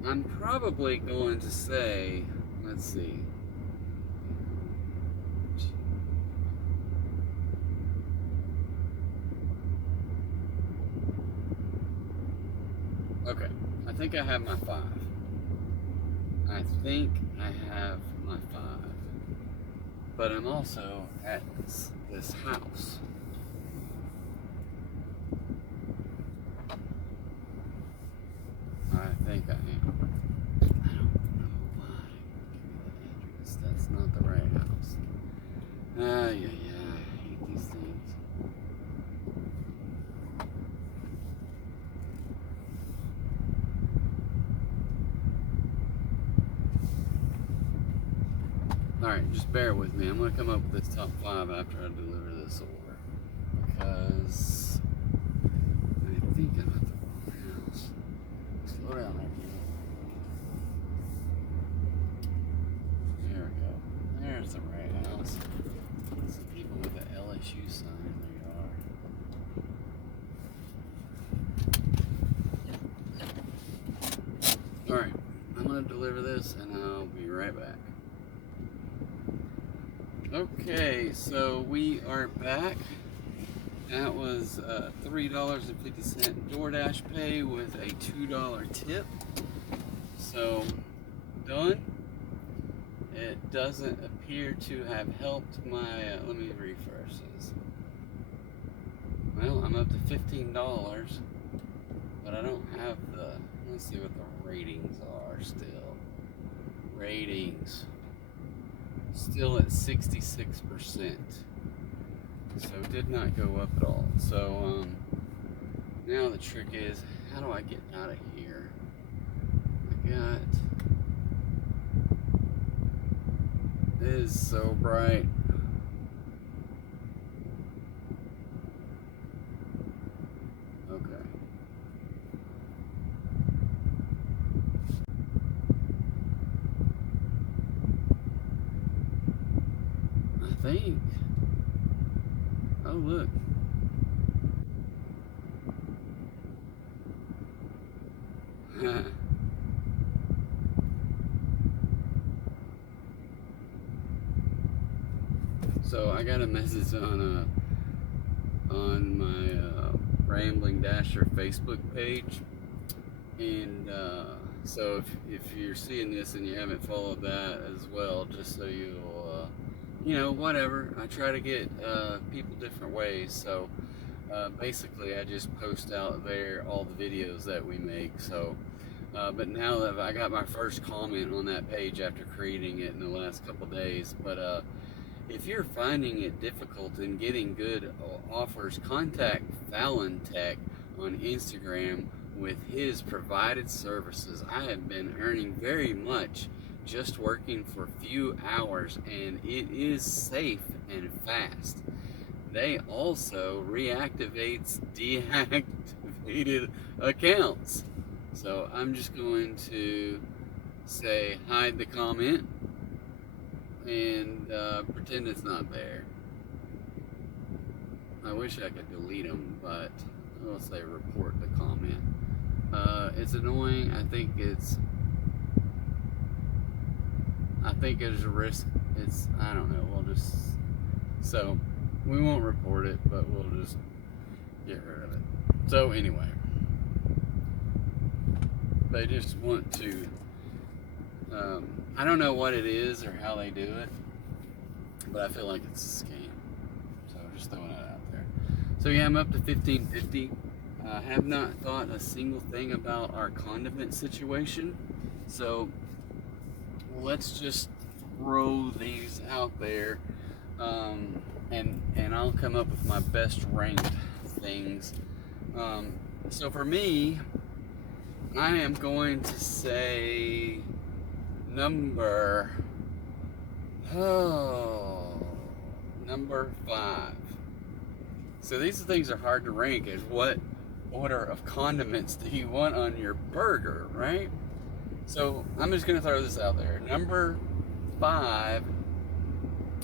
I'm probably going to say, let's see. Okay, I think I have my 5. But I'm also at this house. I think I am. I don't know why. That's not the right house. I hate these things. Alright, just bear with me. I'm going to come up with this top 5 after I deliver this order. Because I think I'm at the wrong house. Slow down there, people. There we go. There's the right house. Some people with the LSU sign. There you are. Alright, I'm going to deliver this and I'll be right back. Okay, so we are back. That was $3.50 DoorDash pay with a $2 tip. So, done. It doesn't appear to have helped my, let me refresh this. Well, I'm up to $15, but I don't have the, let's see what the ratings are still. Ratings. Still at 66%. So did not go up at all. So now the trick is, how do I get out of here? I got, it is so bright. Okay. I think. Oh, look. So I got a message on my Rambling Dasher Facebook page, and so if you're seeing this and you haven't followed that as well, just so you'll you know, whatever. I try to get people different ways. So basically, I just post out there all the videos that we make. So, but now that I got my first comment on that page after creating it in the last couple days, but if you're finding it difficult in getting good offers, contact Fallon Tech on Instagram with his provided services. I have been earning very much just working for a few hours, and it is safe and fast. They also reactivates deactivated accounts. So I'm just going to say hide the comment and pretend it's not there. I wish I could delete them, but I'll say report the comment. It's annoying. I think there's a risk. I don't know. We'll just, so we won't report it, but we'll just get rid of it. So anyway, they just want to, I don't know what it is or how they do it, but I feel like it's a scam. So just throwing it out there. So yeah, I'm up to $15.50. I have not thought a single thing about our condiment situation. So let's just throw these out there, and I'll come up with my best ranked things. So for me, I am going to say number 5. So these things are hard to rank. Is what order of condiments do you want on your burger, right? So I'm just going to throw this out there. Number 5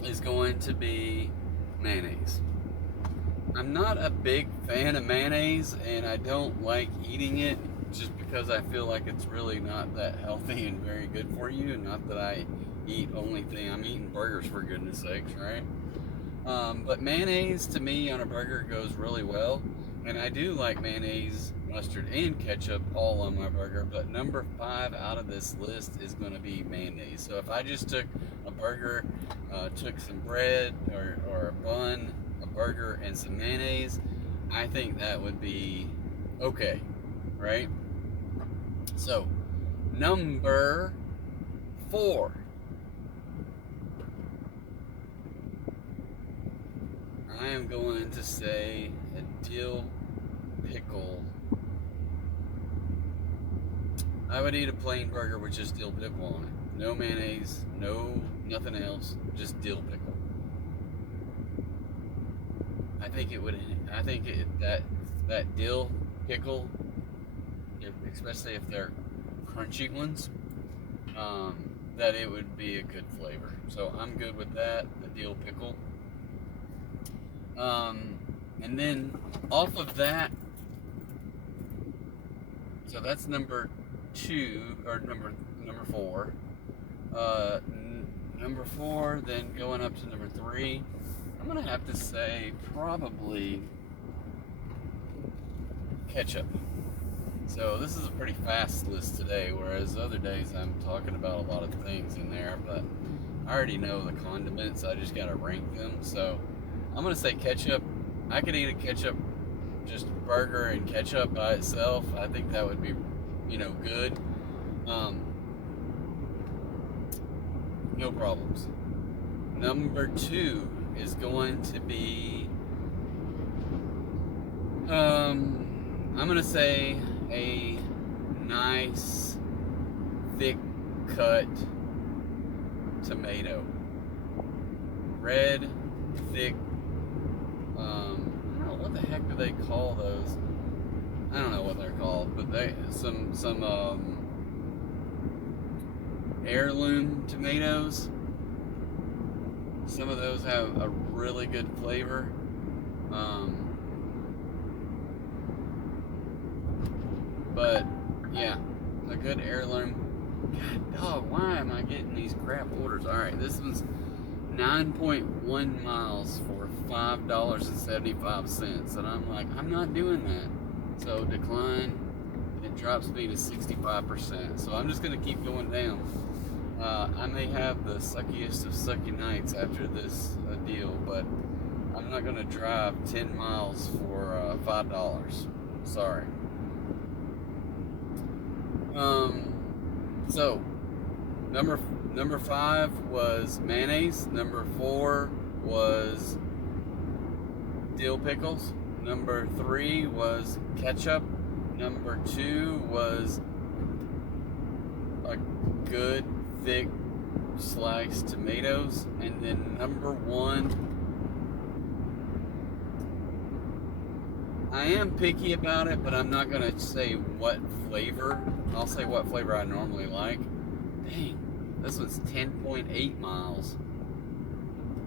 is going to be mayonnaise. I'm not a big fan of mayonnaise, and I don't like eating it just because I feel like it's really not that healthy and very good for you. Not that I eat only thing. I'm eating burgers, for goodness sakes, right? But mayonnaise to me on a burger goes really well. And I do like mayonnaise, mustard, and ketchup all on my burger, but number 5 out of this list is going to be mayonnaise. So if I just took a burger, took some bread or a bun, a burger, and some mayonnaise, I think that would be okay, right? So, number 4. I am going to say a dill pickle. I would eat a plain burger with just dill pickle on it. No mayonnaise, no nothing else, just dill pickle. I think that dill pickle, especially if they're crunchy ones, that it would be a good flavor. So I'm good with that, the dill pickle. And then off of that, so that's number 2 or number 4. Number 4, then going up to number 3. I'm gonna have to say probably ketchup. So this is a pretty fast list today, whereas other days I'm talking about a lot of things in there, but I already know the condiments. I just gotta rank them. So I'm gonna say ketchup. I could eat a ketchup, just burger and ketchup by itself. I think that would be, good. No problems. Number 2 is going to be, I'm gonna say a nice thick cut tomato. Red, thick, I don't know, what the heck do they call those? I don't know what they're called, but some heirloom tomatoes. Some of those have a really good flavor. But yeah, a good heirloom. God dog, why am I getting these crap orders? Alright, this one's 9.1 miles for $5.75. And I'm like, I'm not doing that. So decline, and it drops me to 65%. So I'm just going to keep going down. I may have the suckiest of sucky nights after this deal, but I'm not going to drive 10 miles for $5. Sorry. So number 5 was mayonnaise. Number 4 was dill pickles. Number 3 was ketchup. Number 2 was a good thick sliced tomatoes. And then number 1, I am picky about it, but I'm not gonna say what flavor. I'll say what flavor I normally like. Dang, this one's 10.8 miles,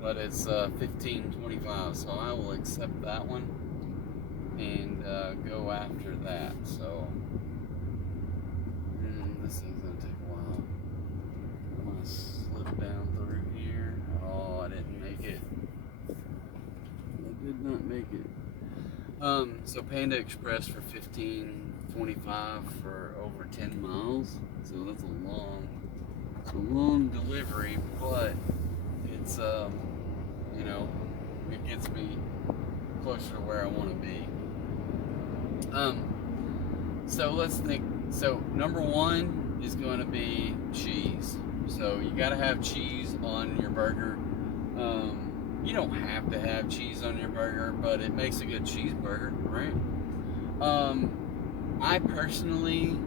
but it's 15.25, so I will accept that one and go after that. So this thing's gonna take a while. I'm gonna slip down through here. Oh, I didn't make it. I did not make it. So Panda Express for $15.25 for over 10 miles. So that's a long delivery, but it's it gets me closer to where I want to be. So let's think. So number 1 is going to be cheese. So you got to have cheese on your burger. You don't have to have cheese on your burger, but it makes a good cheeseburger, right? I personally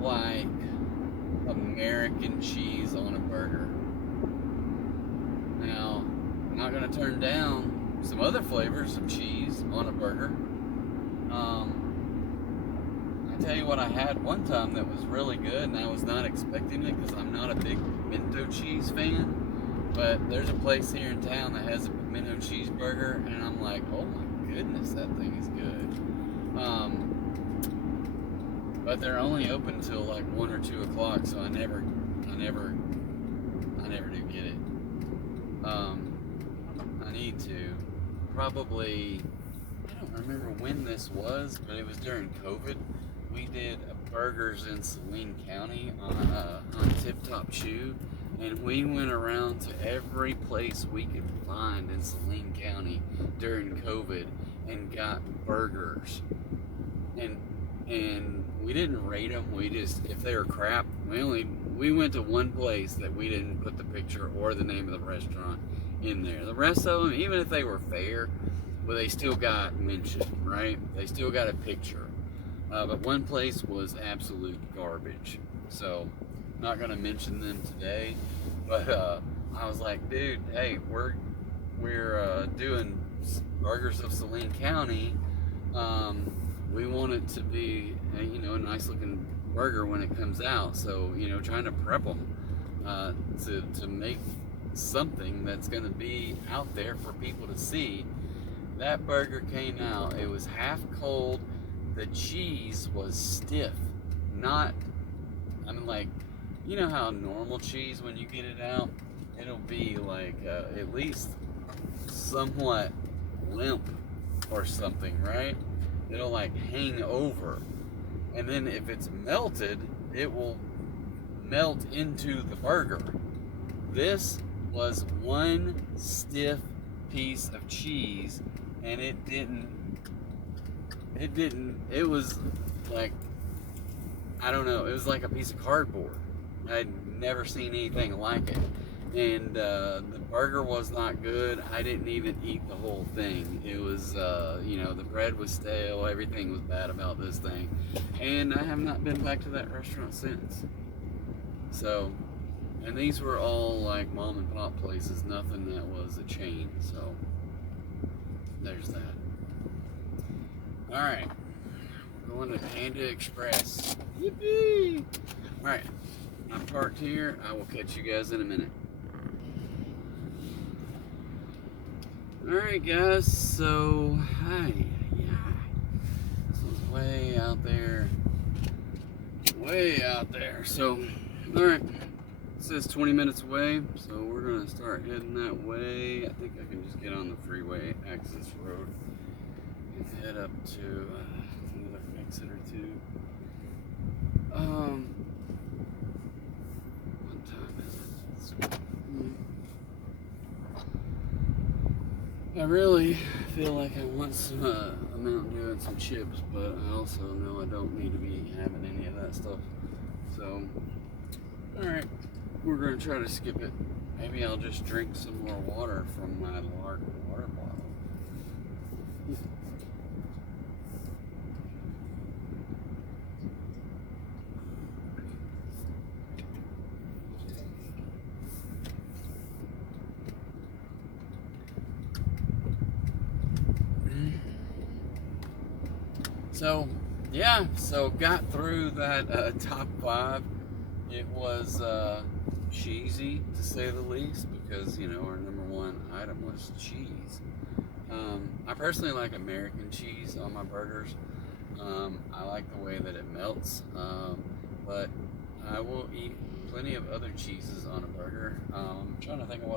like American cheese on a burger. Now, I'm not going to turn down some other flavors of cheese on a burger. I tell you what, I had one time that was really good, and I was not expecting it because I'm not a big pimento cheese fan. But there's a place here in town that has a pimento cheeseburger, and I'm like, oh my goodness, that thing is good. But they're only open till like 1 or 2 o'clock, so I never do get it. I need to. Probably, I don't remember when this was, but it was during COVID. We did burgers in Saline County on Tip Top Chew, and we went around to every place we could find in Saline County during COVID and got burgers. And we didn't rate them. We just, if they were crap, we went to one place that we didn't put the picture or the name of the restaurant in there. The rest of them, even if they were fair, well, they still got mentioned, right? They still got a picture. But one place was absolute garbage. So, not gonna mention them today. But I was like, dude, hey, we're doing burgers of Saline County. We want it to be a nice looking burger when it comes out. So trying to prep them to make something that's going to be out there for people to see. That burger came out. It was half cold. The cheese was stiff. Not, I mean, like, you know how normal cheese, when you get it out, it'll be like at least somewhat limp or something, right? It'll like hang over. And then if it's melted, it will melt into the burger. This was one stiff piece of cheese, and it was like, I don't know, it was like a piece of cardboard. I'd never seen anything like it. And the burger was not good. I didn't even eat the whole thing. It was, the bread was stale. Everything was bad about this thing. And I have not been back to that restaurant since. So, and these were all like mom and pop places, nothing that was a chain. So, there's that. Alright, we're going to Panda Express. Yippee! Alright, I'm parked here. I will catch you guys in a minute. Alright guys, so, hi, yeah, this was way out there, so, alright, it says 20 minutes away, so we're going to start heading that way. I think I can just get on the freeway access road and head up to another exit or two. What time is it? I really feel like I want some a Mountain Dew and some chips, but I also know I don't need to be having any of that stuff. So, alright, we're going to try to skip it. Maybe I'll just drink some more water from my large water bottle. So, yeah, so got through that top 5. It was cheesy, to say the least, because, our number one item was cheese. I personally like American cheese on my burgers. I like the way that it melts, but I will eat plenty of other cheeses on a burger. I'm trying to think of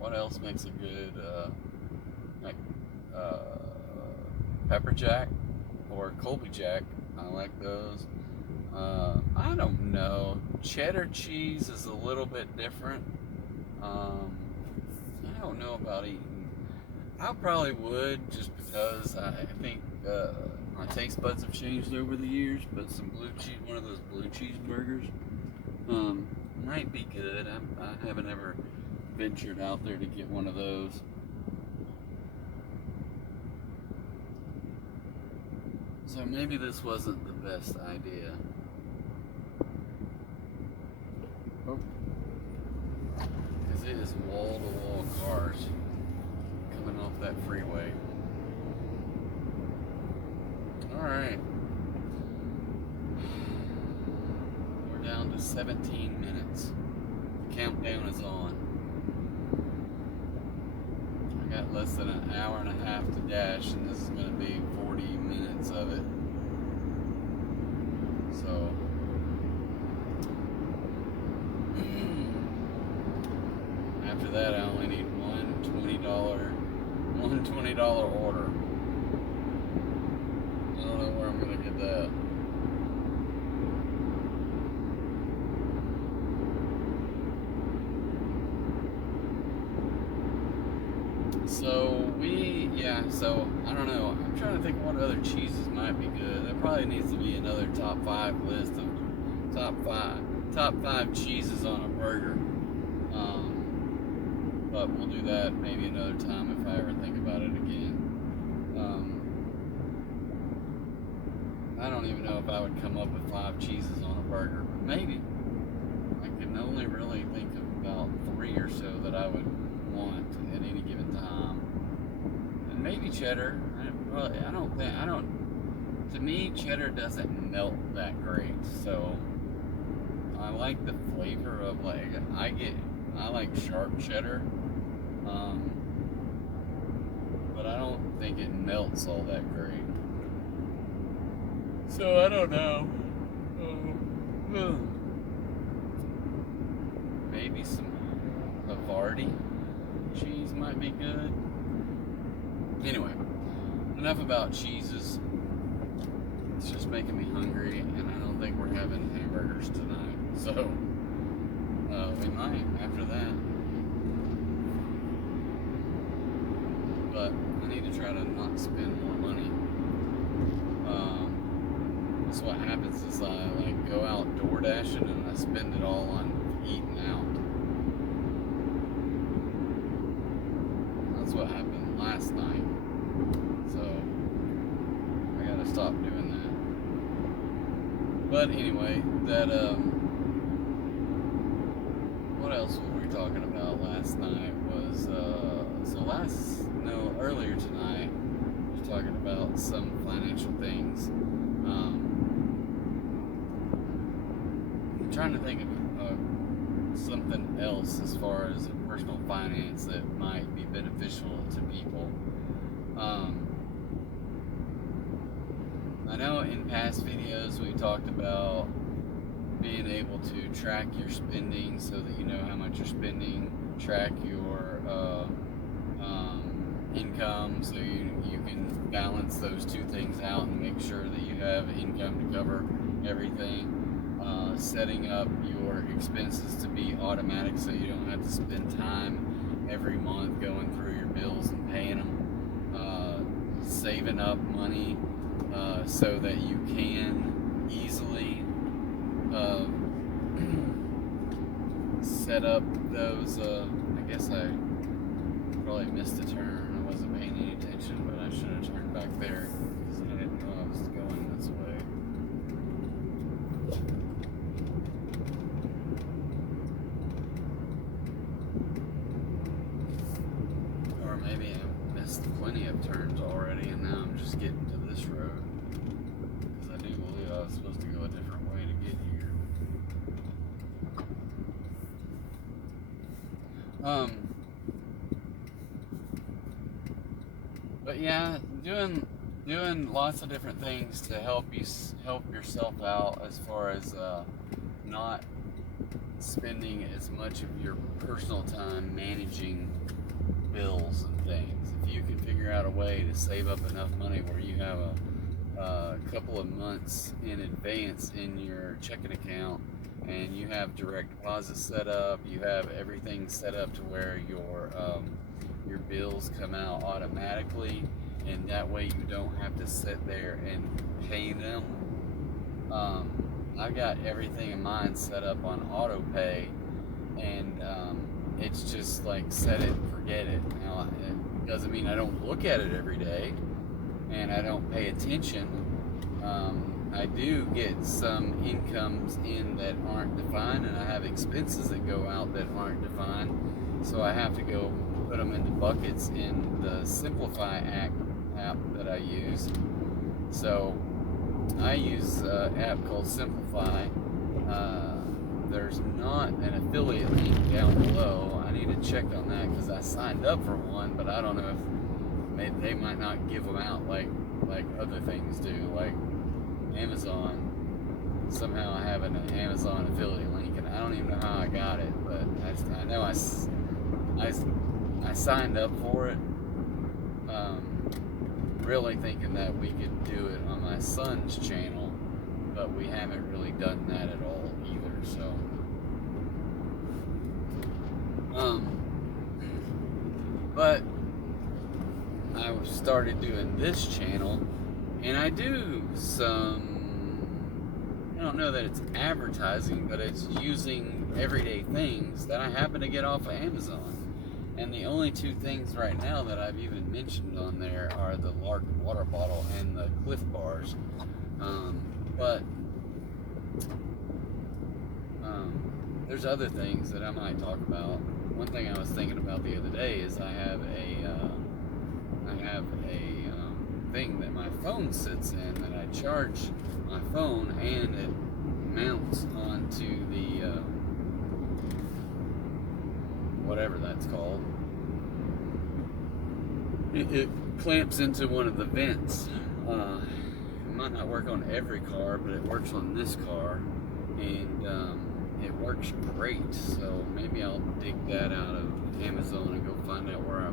what else makes a good, pepper jack or Colby Jack. I like those. I don't know. Cheddar cheese is a little bit different. I don't know about eating. I probably would, just because I think my taste buds have changed over the years. But some blue cheese, one of those blue cheese burgers, might be good. I haven't ever ventured out there to get one of those. So maybe this wasn't the best idea. Oh. Because it is wall-to-wall cars coming off that freeway. Alright. We're down to 17 minutes. The countdown is on. I got less than an hour and a half to dash, and this is going to be 40 minutes of it. So, after that, I only need one $20 order. I don't know where I'm going to get that. So I don't know. I'm trying to think what other cheeses might be good. There probably needs to be another top 5 list of top five cheeses on a burger. But we'll do that maybe another time if I ever think about it again. I I don't even know if I would come up with 5 cheeses on a burger, but maybe. I can only really think of about 3 or so that I would want at any given time. And maybe cheddar. To me, cheddar doesn't melt that great, so I like the flavor of, like, I like sharp cheddar, but I don't think it melts all that great. So I don't know. Maybe some Havarti cheese might be good. Anyway, enough about cheeses. It's just making me hungry, and I don't think we're having hamburgers tonight. So we might after that. But I need to try to not spend more money. So what happens is I like go out DoorDashing and I spend it all on eating out. That's what happened last night. So I gotta stop doing that. But anyway, what else were we talking about last night was earlier tonight we were talking about some financial things. I'm trying to think of something else as far as personal finance that might be beneficial to people. I know in past videos we talked about being able to track your spending so that you know how much you're spending, track your income so you can balance those two things out and make sure that you have income to cover everything. Setting up your expenses to be automatic so you don't have to spend time every month going through your bills and paying them. Saving up money so that you can easily set up those. I guess I probably missed a turn. I wasn't paying any attention, but I should have turned back there because I didn't know I was going this way. Or maybe I missed plenty of turns already and now I'm just getting to this road. Because I do believe I was supposed to go a different way to get here. But yeah, doing lots of different things to help yourself out as far as not spending as much of your personal time managing bills and things. If you can figure out a way to save up enough money where you have a couple of months in advance in your checking account and you have direct deposit set up, you have everything set up to where your bills come out automatically, and that way you don't have to sit there and pay them. I got everything in mine set up on auto pay, and it's just like set it and forget it. Now, it doesn't mean I don't look at it every day and I don't pay attention. I do get some incomes in that aren't defined, and I have expenses that go out that aren't defined, so I have to go put them into buckets in the Simplify app that I use. So I use an app called Simplify. There's not an affiliate link down below. I need to check on that because I signed up for one, but I don't know if they might not give them out like other things do, like Amazon. Somehow I have an Amazon affiliate link, and I don't even know how I got it, but I know I signed up for it, really thinking that we could do it on my son's channel, but we haven't really done that at all either. So, but I started doing this channel, and I do some, I don't know that it's advertising, but it's using everyday things that I happen to get off of Amazon. And the only two things right now that I've even mentioned on there are the Lark water bottle and the Cliff bars. But there's other things that I might talk about. One thing I was thinking about the other day is I have a thing that my phone sits in that I charge my phone, and it mounts onto the whatever that's called. It clamps into one of the vents. It might not work on every car, but it works on this car, and it works great. So maybe I'll dig that out of Amazon and go find out where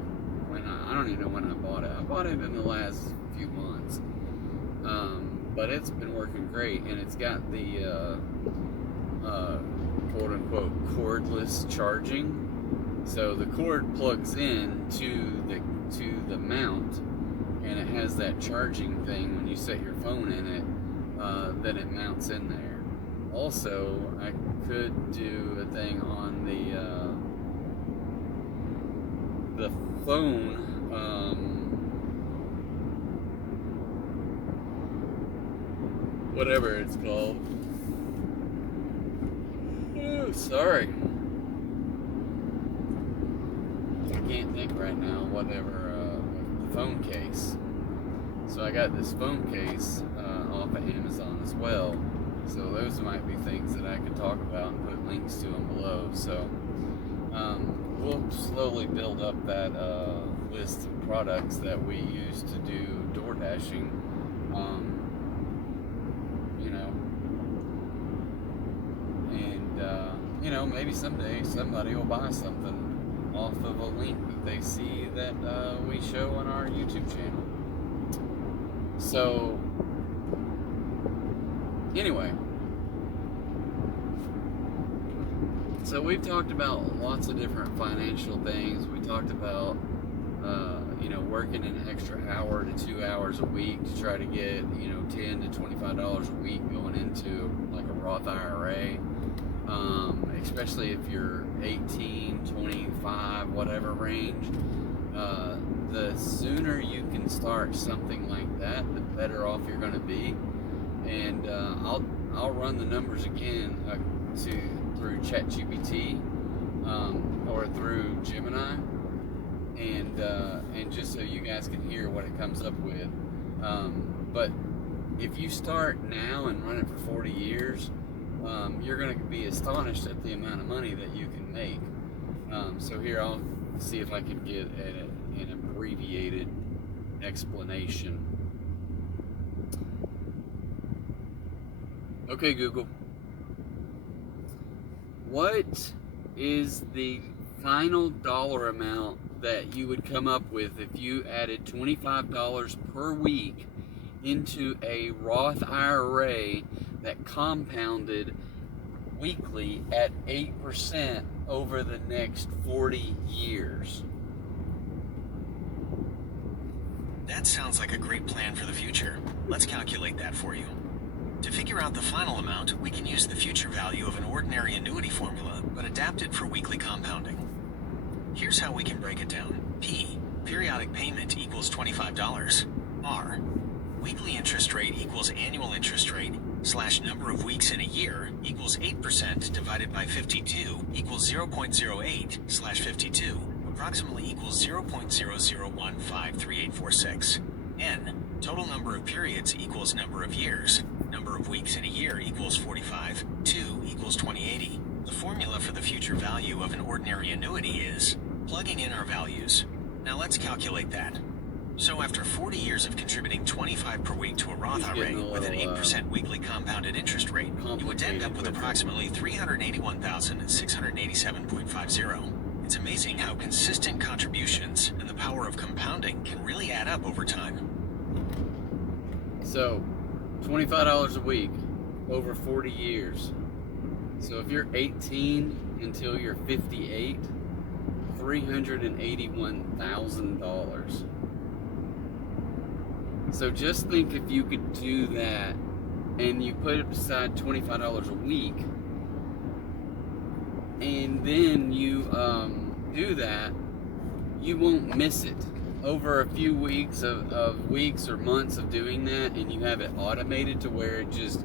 I don't even know when I bought it. I bought it in the last few months, but it's been working great, and it's got the quote unquote cordless charging. So the cord plugs in to the mount, and it has that charging thing. When you set your phone in it, then it mounts in there. Also, I could do a thing on the phone, whatever it's called. Oh, sorry. I can't think right now. Whatever, the phone case. So I got this phone case off of Amazon as well. So those might be things that I could talk about and put links to them below. So we'll slowly build up that list of products that we use to do DoorDashing. And maybe someday somebody will buy something off of a link that they see that we show on our YouTube channel. So anyway, so we've talked about lots of different financial things. We talked about working an extra hour to 2 hours a week to try to get $10 to $25 a week going into like a Roth IRA, especially if you're 18, 25, whatever range. The sooner you can start something like that, the better off you're going to be. And I'll run the numbers again through ChatGPT or through Gemini, and just so you guys can hear what it comes up with. But if you start now and run it for 40 years, you're going to be astonished at the amount of money that you can make. So here, I'll see if I can get an abbreviated explanation. Okay, Google. What is the final dollar amount that you would come up with if you added $25 per week into a Roth IRA that compounded weekly at 8% over the next 40 years? That sounds like a great plan for the future. Let's calculate that for you. To figure out the final amount, we can use the future value of an ordinary annuity formula, but adapt it for weekly compounding. Here's how we can break it down. P, periodic payment equals $25. R, weekly interest rate equals annual interest rate / number of weeks in a year equals 8% divided by 52 equals 0.08 / 52, approximately equals 0.00153846. N, total number of periods equals number of years. Number of weeks in a year equals 45. 2 equals 2080. The formula for the future value of an ordinary annuity is plugging in our values. Now let's calculate that. So after 40 years of contributing $25 per week to a Roth IRA with an 8% weekly compounded interest rate, you would end up with approximately $381,687.50. It's amazing how consistent contributions and the power of compounding can really add up over time. So, $25 a week over 40 years. So if you're 18 until you're 58, $381,000. So just think if you could do that and you put aside $25 a week, and then you do that, you won't miss it. over a few weeks of weeks or months of doing that, and you have it automated to where it just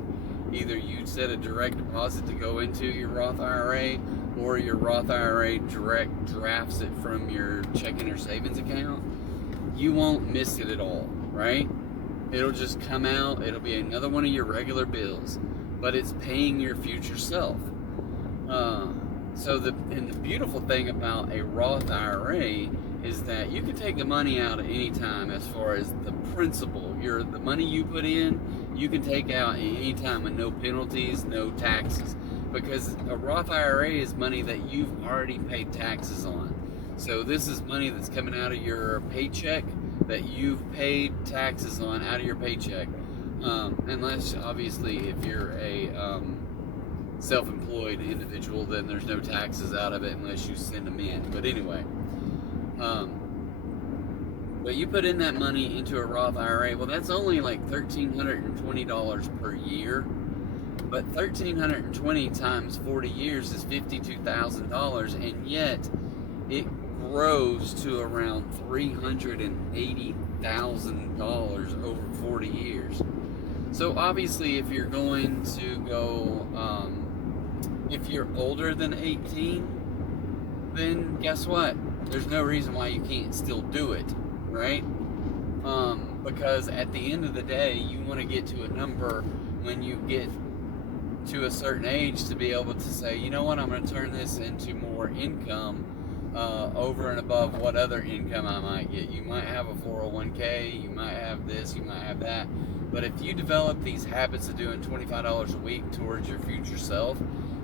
either you set a direct deposit to go into your Roth IRA, or your Roth IRA direct drafts it from your checking or savings account, you won't miss it at all, right? It'll just come out, it'll be another one of your regular bills, but it's paying your future self. So the beautiful thing about a Roth IRA is that you can take the money out at any time. As far as the principal, the money you put in, you can take out at any time with no penalties, no taxes, because a Roth IRA is money that you've already paid taxes on. So this is money that's coming out of your paycheck that you've paid taxes on out of your paycheck, unless obviously if you're a self-employed individual, then there's no taxes out of it unless you send them in. But anyway, but you put in that money into a Roth IRA, well, that's only like $1,320 per year. But 1,320 times 40 years is $52,000, and yet it grows to around $380,000 over 40 years. So obviously, if you're going to go, if you're older than 18, then guess what? There's no reason why you can't still do it, right? Because at the end of the day, you want to get to a number when you get to a certain age to be able to say, you know what, I'm going to turn this into more income over and above what other income I might get. You might have a 401k, you might have this, you might have that. But if you develop these habits of doing $25 a week towards your future self,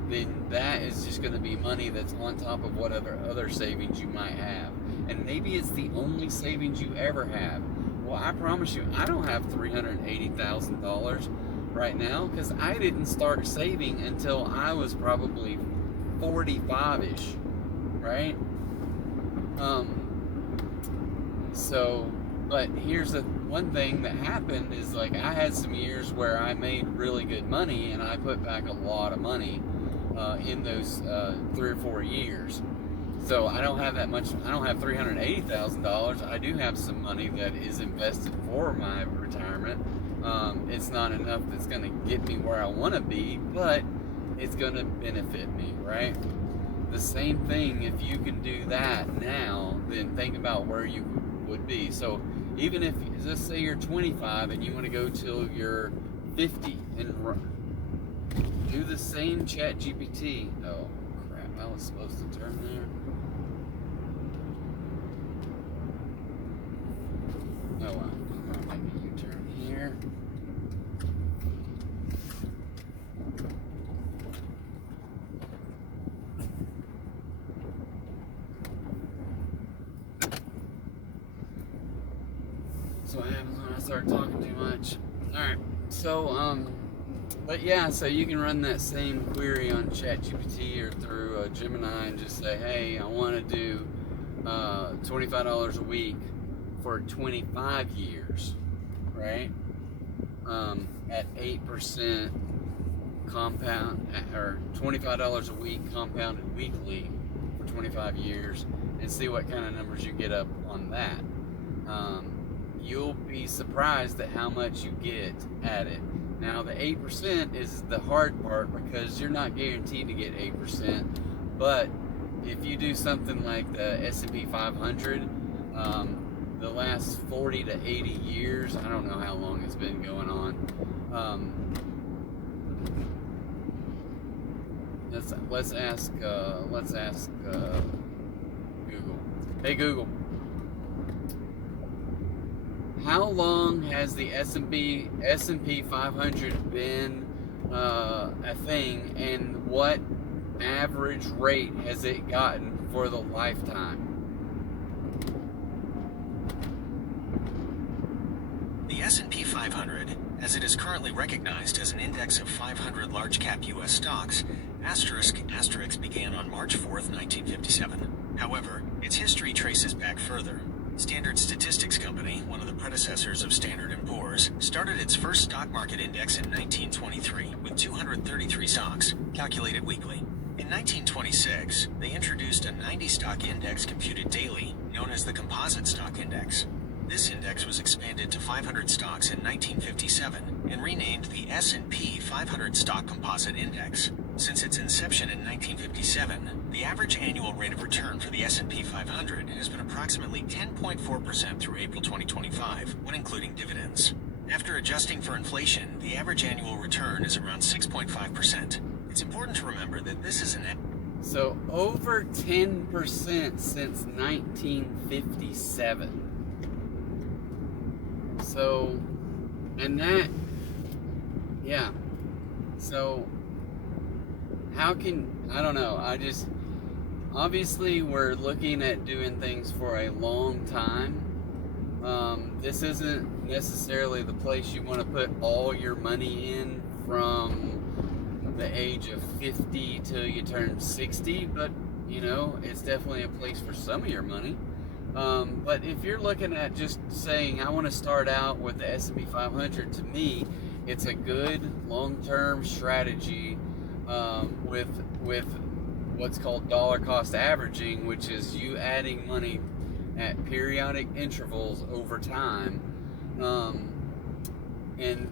then that is just going to be money that's on top of whatever other savings you might have. And maybe it's the only savings you ever have. Well, I promise you, I don't have $380,000 right now, because I didn't start saving until I was probably 45-ish, right? But here's the one thing that happened is, like, I had some years where I made really good money, and I put back a lot of money in those 3 or 4 years. So I don't have that much. I don't have $380,000. I do have some money that is invested for my retirement. It's not enough that's going to get me where I want to be, but it's going to benefit me, right? The same thing, if you can do that now, then think about where you would be. So even if, let's say you're 25 and you want to go till you're 50 and do the same Chat GPT. Oh crap, I was supposed to turn there. Oh well, I'm going to make a U-turn here. So what happens when I start talking too much. Alright, so, but yeah, so you can run that same query on ChatGPT or through Gemini and just say, hey, I want to do $25 a week for 25 years, right? At 8% compound, or $25 a week compounded weekly for 25 years, and see what kind of numbers you get up on that. You'll be surprised at how much you get at it. Now, the 8% is the hard part, because you're not guaranteed to get 8%, but if you do something like the S&P 500, the last 40 to 80 years, I don't know how long it's been going on. Let's ask Google. Hey Google, how long has the S&P 500 been a thing, and what average rate has it gotten for the lifetime? The S&P 500, as it is currently recognized as an index of 500 large-cap U.S. stocks, *** began on March 4th, 1957. However, its history traces back further. Standard Statistics Company, one of the predecessors of Standard & Poor's, started its first stock market index in 1923 with 233 stocks, calculated weekly. In 1926, they introduced a 90 stock index computed daily, known as the Composite Stock Index. This index was expanded to 500 stocks in 1957 and renamed the S&P 500 Stock Composite Index. Since its inception in 1957, the average annual rate of return for the S&P 500 has been approximately 10.4% through April 2025, when including dividends. After adjusting for inflation, the average annual return is around 6.5%. It's important to remember that this is So over 10% since 1957. So, and that, yeah. So, how can, I don't know, obviously we're looking at doing things for a long time. This isn't necessarily the place you want to put all your money in from the age of 50 till you turn 60, but it's definitely a place for some of your money. But if you're looking at just saying, I want to start out with the S&P 500, to me, it's a good long-term strategy with what's called dollar cost averaging, which is you adding money at periodic intervals over time, and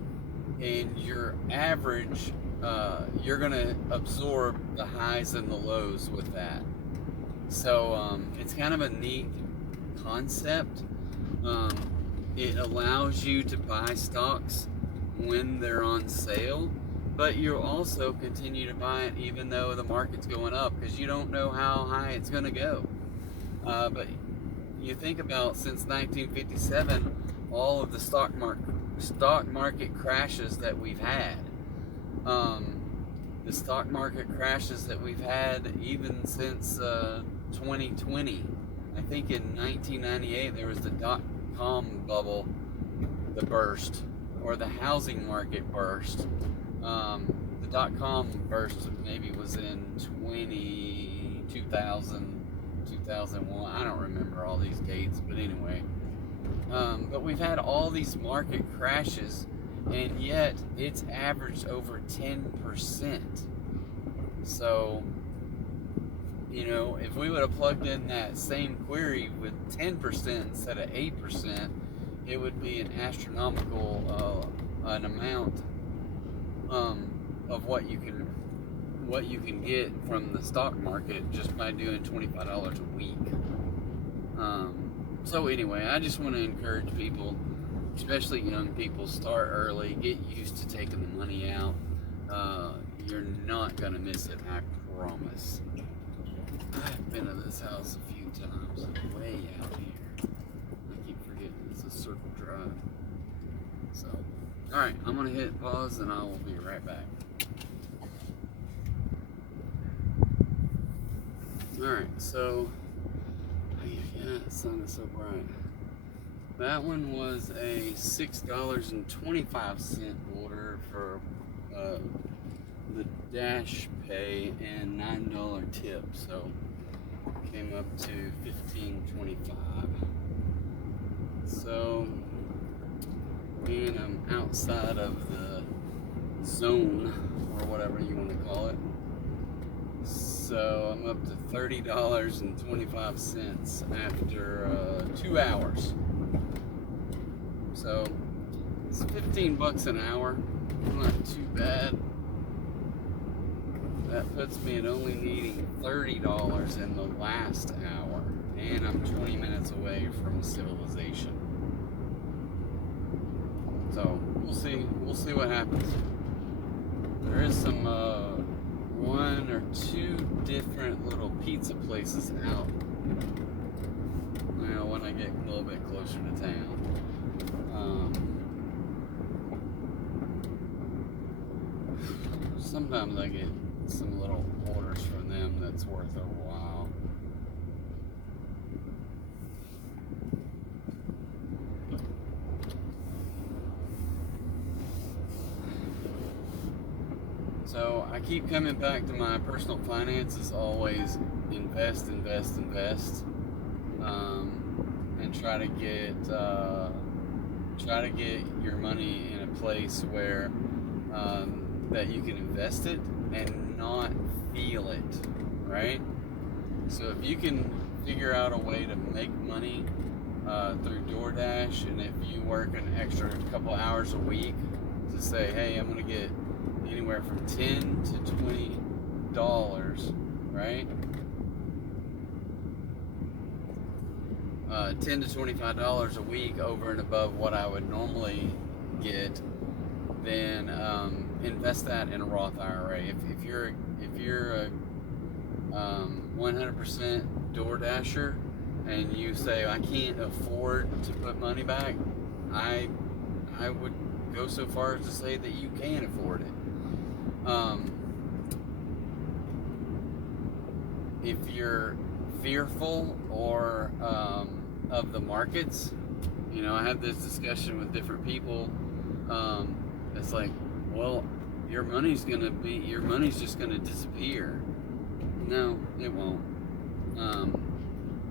your average, you're going to absorb the highs and the lows with that. So it's kind of a neat concept. It allows you to buy stocks when they're on sale, but you'll also continue to buy it even though the market's going up, because you don't know how high it's going to go. But you think about, since 1957, all of the stock market crashes that we've had. The stock market crashes that we've had even since 2020. I think in 1998 there was the dot-com bubble that burst, or the housing market burst. The dot-com burst maybe was in 2000, 2001. I don't remember all these dates, but anyway. But we've had all these market crashes, and yet it's averaged over 10%. So, if we would have plugged in that same query with 10% instead of 8%, it would be an astronomical an amount of what you can get from the stock market just by doing $25 a week. So anyway, I just want to encourage people, especially young people, start early, get used to taking the money out. You're not going to miss it, I promise. I've been to this house a few times, way out here. I keep forgetting it's a circle drive. So, alright, I'm going to hit pause and I will be right back. Alright, so, yeah, the sun is so bright. That one was a $6.25 order for the Dash Pay and $9 tip, so came up to $15.25. So, being I'm outside of the zone, or whatever you want to call it, so I'm up to $30.25 after 2 hours. So it's $15 an hour, not too bad. That puts me at only needing $30 in the last hour, and I'm 20 minutes away from civilization. So we'll see what happens. There is some one or two different little pizza places out. When I get a little bit closer to town. Sometimes I get some little orders from them that's worth a while. So I keep coming back to my personal finances, always invest, and try to get your money in a place where that you can invest it and not feed feel it, right? So if you can figure out a way to make money through DoorDash, and if you work an extra couple hours a week to say, hey, I'm going to get anywhere from $10 to $20, right? $10 to $25 a week over and above what I would normally get, then invest that in a Roth IRA. If you're a 100% DoorDasher and you say I can't afford to put money back, I would go so far as to say that you can afford it. If you're fearful or of the markets, you know, I had this discussion with different people. It's like, well, your money's just gonna disappear. No, it won't.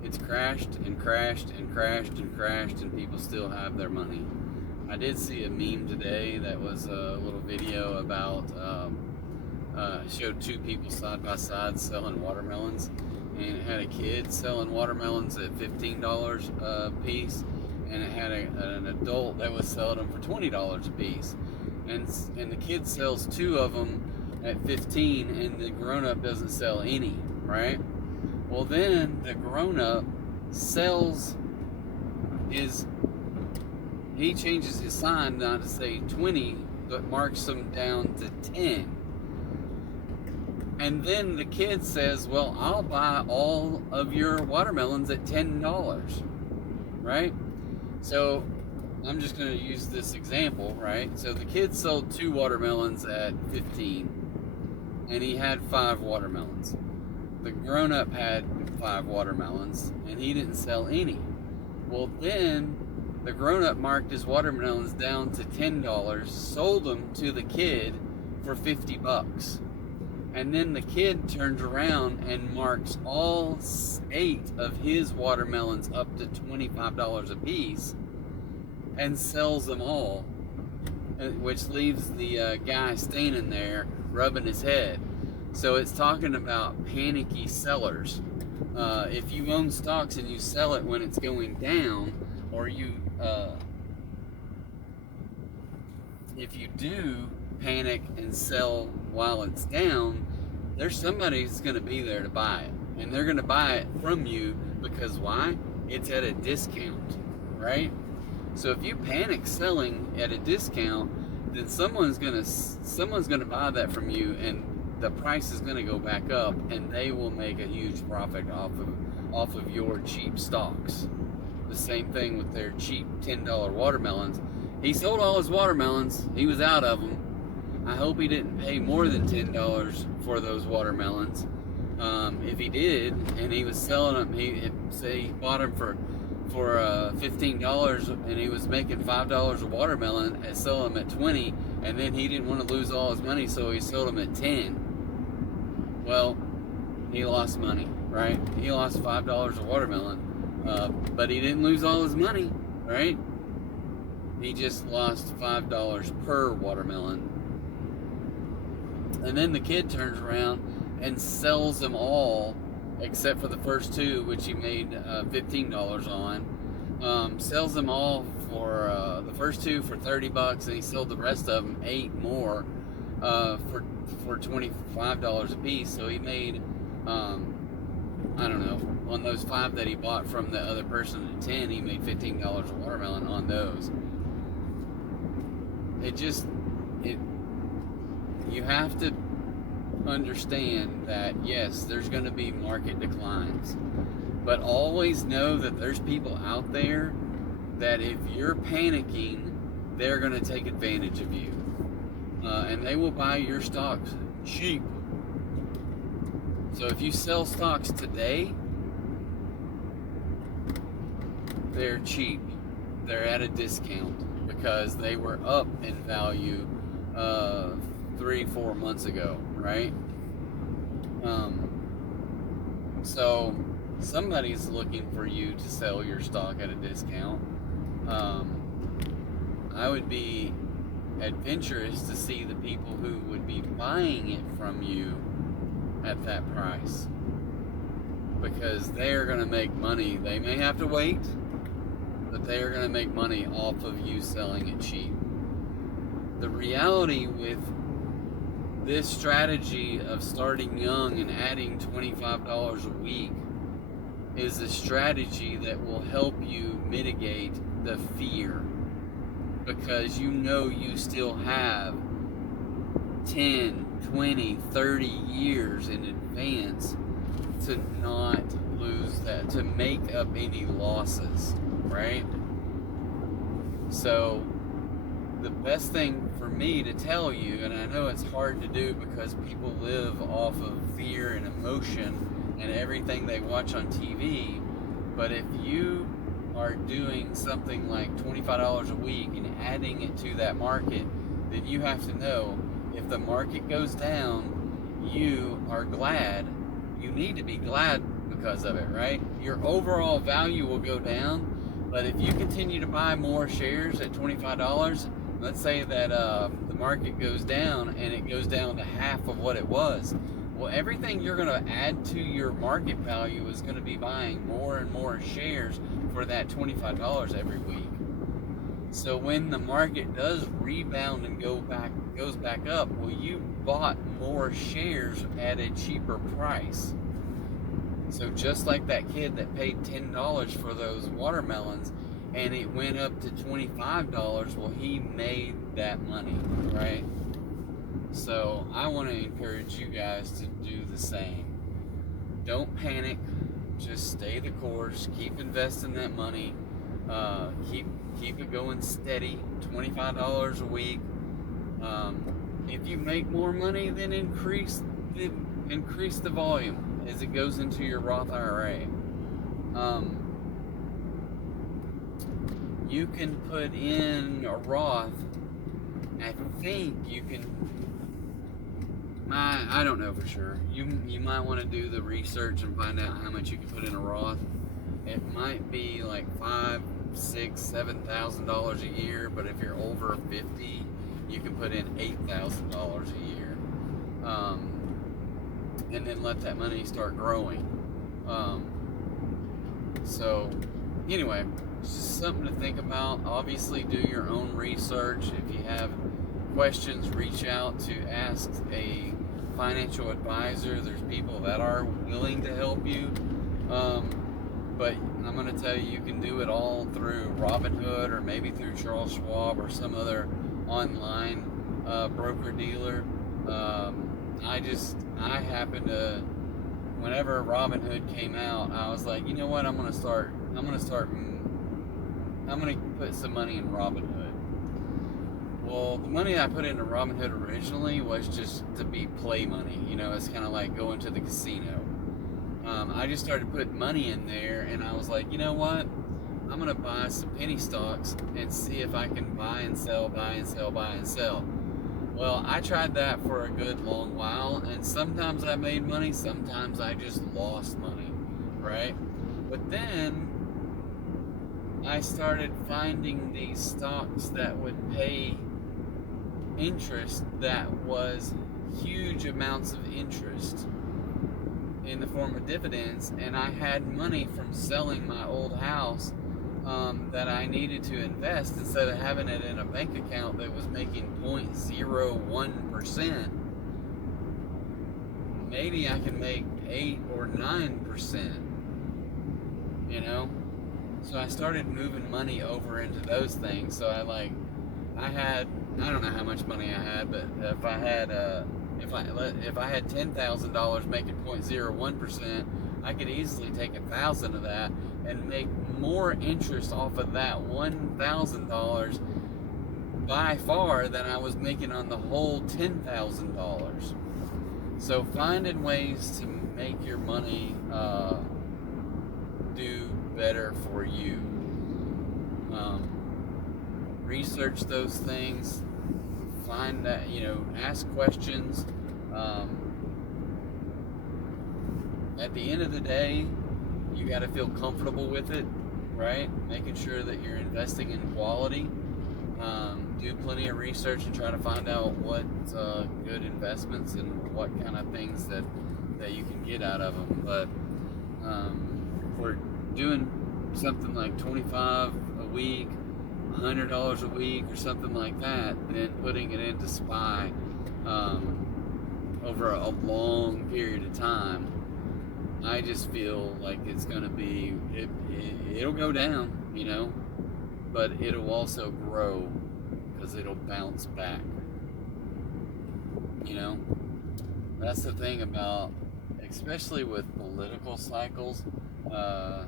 It's crashed and crashed and crashed and crashed, and people still have their money. I did see a meme today that was a little video about showed two people side by side selling watermelons, and it had a kid selling watermelons at $15 a piece, and it had an adult that was selling them for $20 a piece, and the kid sells two of them at $15, and the grown-up doesn't sell any, right? Well, then the grown-up he changes his sign not to say 20, but marks them down to 10. And then the kid says, well, I'll buy all of your watermelons at $10, right? So I'm just going to use this example, right? So the kid sold two watermelons at 15, and he had 5 watermelons. The grown-up had 5 watermelons, and he didn't sell any. Well, then the grown-up marked his watermelons down to $10, sold them to the kid for $50. And then the kid turns around and marks all 8 of his watermelons up to $25 a piece and sells them all, which leaves the guy standing there rubbing his head. So it's talking about panicky sellers. If you own stocks and you sell it when it's going down, or if you do panic and sell while it's down, there's somebody that's going to be there to buy it, and they're going to buy it from you because why? It's at a discount, right? So if you panic selling at a discount, then someone's going to buy that from you, and the price is going to go back up, and they will make a huge profit off of your cheap stocks. The same thing with their cheap $10 watermelons. He sold all his watermelons. He was out of them. I hope he didn't pay more than $10 for those watermelons. If he did, and he was selling them, say he bought them for $15, and he was making $5 a watermelon and selling them at $20, and then he didn't want to lose all his money, so he sold them at $10. Well, he lost money, right? He lost $5 a watermelon, but he didn't lose all his money, right? He just lost $5 per watermelon. And then the kid turns around and sells them all, except for the first 2, which he made $15 on. Sells them all for the first 2 for $30, and he sold the rest of them 8 more for $25 a piece. So he made I don't know, on those 5 that he bought from the other person at 10, he made $15 a watermelon on those. You have to understand that, yes, there's going to be market declines, but always know that there's people out there that if you're panicking, they're going to take advantage of you, and they will buy your stocks cheap. So if you sell stocks today, they're cheap. They're at a discount because they were up in value 3-4 months ago, right? So somebody's looking for you to sell your stock at a discount. I would be adventurous to see the people who would be buying it from you at that price, because they are going to make money. They may have to wait, but they are going to make money off of you selling it cheap. The reality with this strategy of starting young and adding $25 a week is a strategy that will help you mitigate the fear, because you know you still have 10, 20, 30 years in advance to not lose that, to make up any losses, right? So the best thing for me to tell you, and I know it's hard to do because people live off of fear and emotion and everything they watch on TV, but if you are doing something like $25 a week and adding it to that market, then you have to know if the market goes down, you are glad. You need to be glad because of it, right? Your overall value will go down, but if you continue to buy more shares at $25, let's say that the market goes down and it goes down to half of what it was. Well, everything you're going to add to your market value is going to be buying more and more shares for that $25 every week. So when the market does rebound and goes back up, well, you bought more shares at a cheaper price. So just like that kid that paid $10 for those watermelons and it went up to $25, well, he made that money, right? So I want to encourage you guys to do the same. Don't panic. Just stay the course. Keep investing that money. Keep it going steady. $25 a week. If you make more money, then increase the volume as it goes into your Roth IRA. You can put in a Roth. I think you can. I don't know for sure. You might want to do the research and find out how much you can put in a Roth. It might be like $5,000, $6,000, $7,000 a year, but if you're over 50, you can put in $8,000 a year, and then let that money start growing. So anyway, it's just something to think about. Obviously, do your own research. If you have questions, reach out to ask a financial advisor. There's people that are willing to help you. But I'm going to tell you, you can do it all through Robinhood or maybe through Charles Schwab or some other online broker dealer. I happened to, whenever Robinhood came out, I was like, you know what, I'm going to put some money in Robinhood. Well, the money I put into Robinhood originally was just to be play money. You know, it's kind of like going to the casino. I just started putting money in there, and I was like, you know what? I'm going to buy some penny stocks and see if I can buy and sell. Well, I tried that for a good long while, and sometimes I made money, sometimes I just lost money, right? But then I started finding these stocks that would pay interest that was huge amounts of interest in the form of dividends, and I had money from selling my old house that I needed to invest. Instead of having it in a bank account that was making 0.01%, maybe I can make 8 or 9%, you know? So I started moving money over into those things. So I don't know how much money I had, but if I had $10,000 making 0.01%, I could easily take 1,000 of that and make more interest off of that $1,000 by far than I was making on the whole $10,000. So finding ways to make your money do better for you. Research those things. Find that, ask questions. At the end of the day, you got to feel comfortable with it, right? Making sure that you're investing in quality. Do plenty of research and try to find out what's good investments and what kind of things that that you can get out of them. But for doing something like $25 a week, $100 a week, or something like that, then putting it into SPY over a long period of time, I just feel like it's going to be, it'll go down, you know, but it'll also grow because it'll bounce back. You know, that's the thing about, especially with political cycles, the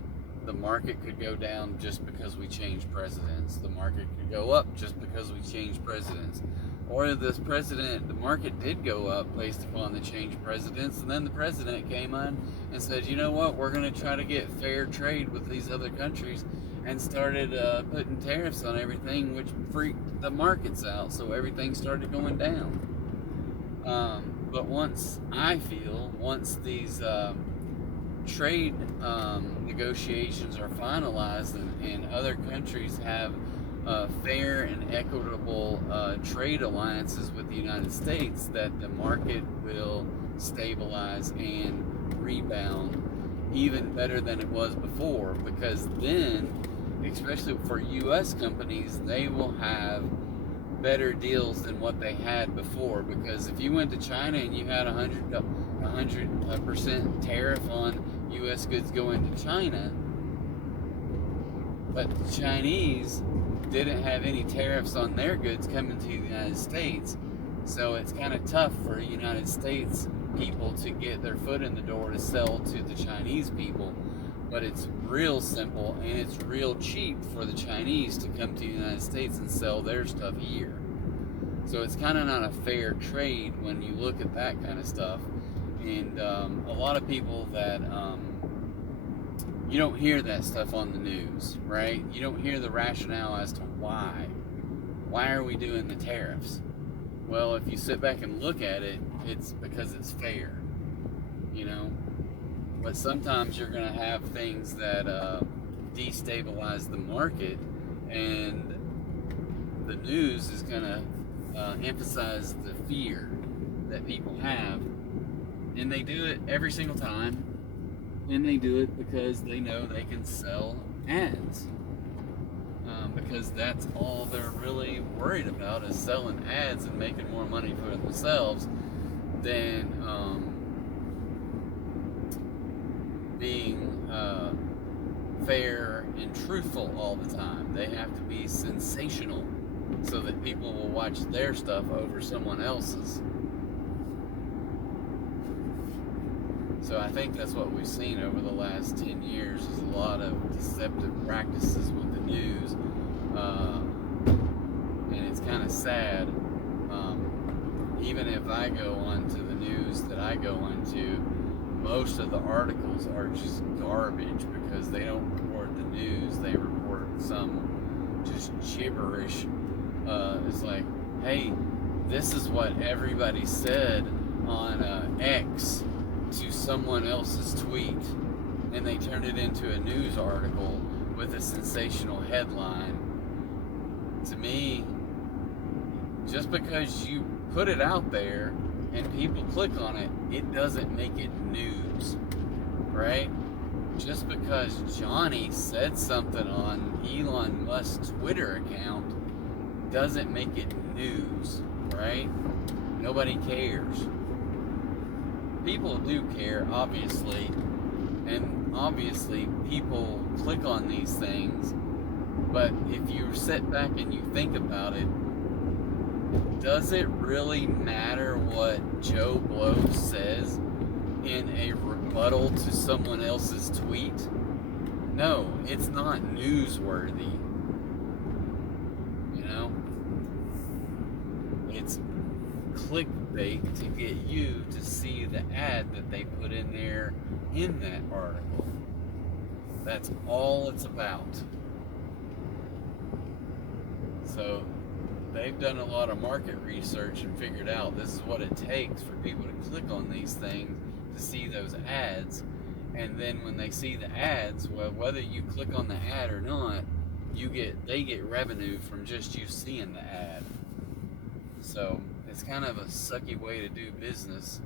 market could go down just because we change presidents. The market could go up just because we change presidents. Or this president, the market did go up based upon the changed presidents, and then the president came on and said, you know what, we're going to try to get fair trade with these other countries, and started putting tariffs on everything, which freaked the markets out, so everything started going down. But once these trade negotiations are finalized, and other countries have fair and equitable trade alliances with the United States, that the market will stabilize and rebound even better than it was before, because then, especially for U.S. companies, they will have better deals than what they had before. Because if you went to China and you had 100% tariff on U.S. goods going to China, but the Chinese didn't have any tariffs on their goods coming to the United States, so it's kind of tough for United States people to get their foot in the door to sell to the Chinese people. But it's real simple and it's real cheap for the Chinese to come to the United States and sell their stuff here. So it's kind of not a fair trade when you look at that kind of stuff. And a lot of people that you don't hear that stuff on the news, right? You don't hear the rationale as to why. Why are we doing the tariffs? Well, if you sit back and look at it, it's because it's fair, you know? But sometimes you're going to have things that destabilize the market, and the news is going to emphasize the fear that people have. And they do it every single time. And they do it because they know they can sell ads. Because that's all they're really worried about, is selling ads and making more money for themselves than being fair and truthful all the time. They have to be sensational so that people will watch their stuff over someone else's. So I think that's what we've seen over the last 10 years, is a lot of deceptive practices with the news. And it's kind of sad. Even if I go onto the news that I go onto, most of the articles are just garbage, because they don't report the news. They report some just gibberish. It's like, hey, this is what everybody said on X to someone else's tweet, and they turned it into a news article with a sensational headline. To me, just because you put it out there and people click on it, it doesn't make it news, right? Just because Johnny said something on Elon Musk's Twitter account doesn't make it news, right? Nobody cares. People do care, obviously, and obviously people click on these things, but if you sit back and you think about it, does it really matter what Joe Blow says in a rebuttal to someone else's tweet? No, it's not newsworthy. You know? It's clickbait to get you to see the ad that they put in there in that article. That's all it's about. So they've done a lot of market research and figured out this is what it takes for people to click on these things to see those ads. And then when they see the ads, well, whether you click on the ad or not, they get revenue from just you seeing the ad. So it's kind of a sucky way to do business.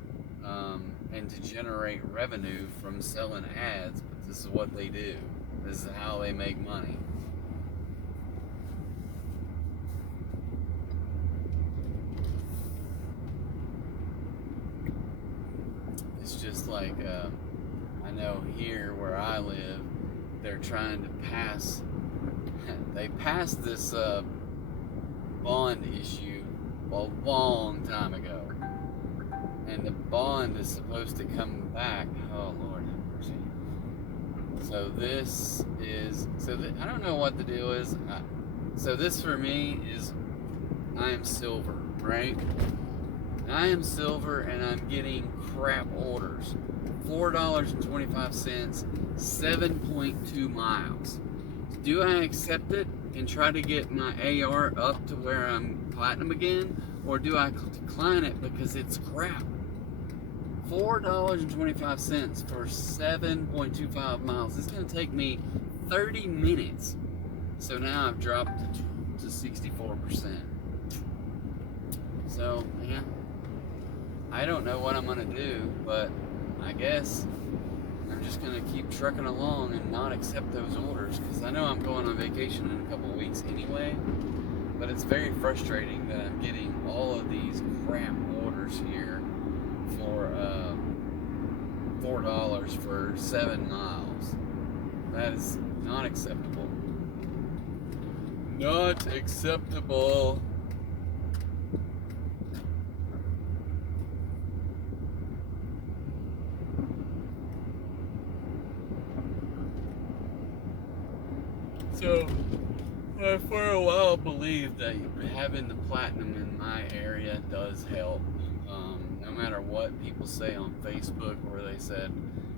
and to generate revenue from selling ads. But this is what they do. This is how they make money. It's just like, I know here where I live, they're trying to pass, they passed this bond issue a long time ago. And the bond is supposed to come back. Oh, Lord have mercy. So this is, I don't know what the deal is. So this for me is, I am silver, right? I am silver and I'm getting crap orders. $4.25, 7.2 miles. Do I accept it and try to get my AR up to where I'm platinum again? Or do I decline it because it's crap? $4.25 for 7.25 miles. It's going to take me 30 minutes. So now I've dropped to 64%. So, yeah. I don't know what I'm going to do, but I guess I'm just going to keep trucking along and not accept those orders, because I know I'm going on vacation in a couple of weeks anyway. But it's very frustrating that I'm getting all of these crap orders here for $4 for 7 miles. That is not acceptable. Not acceptable. So, I for a while believed that having the platinum in my area does help. No matter what people say on Facebook, where they said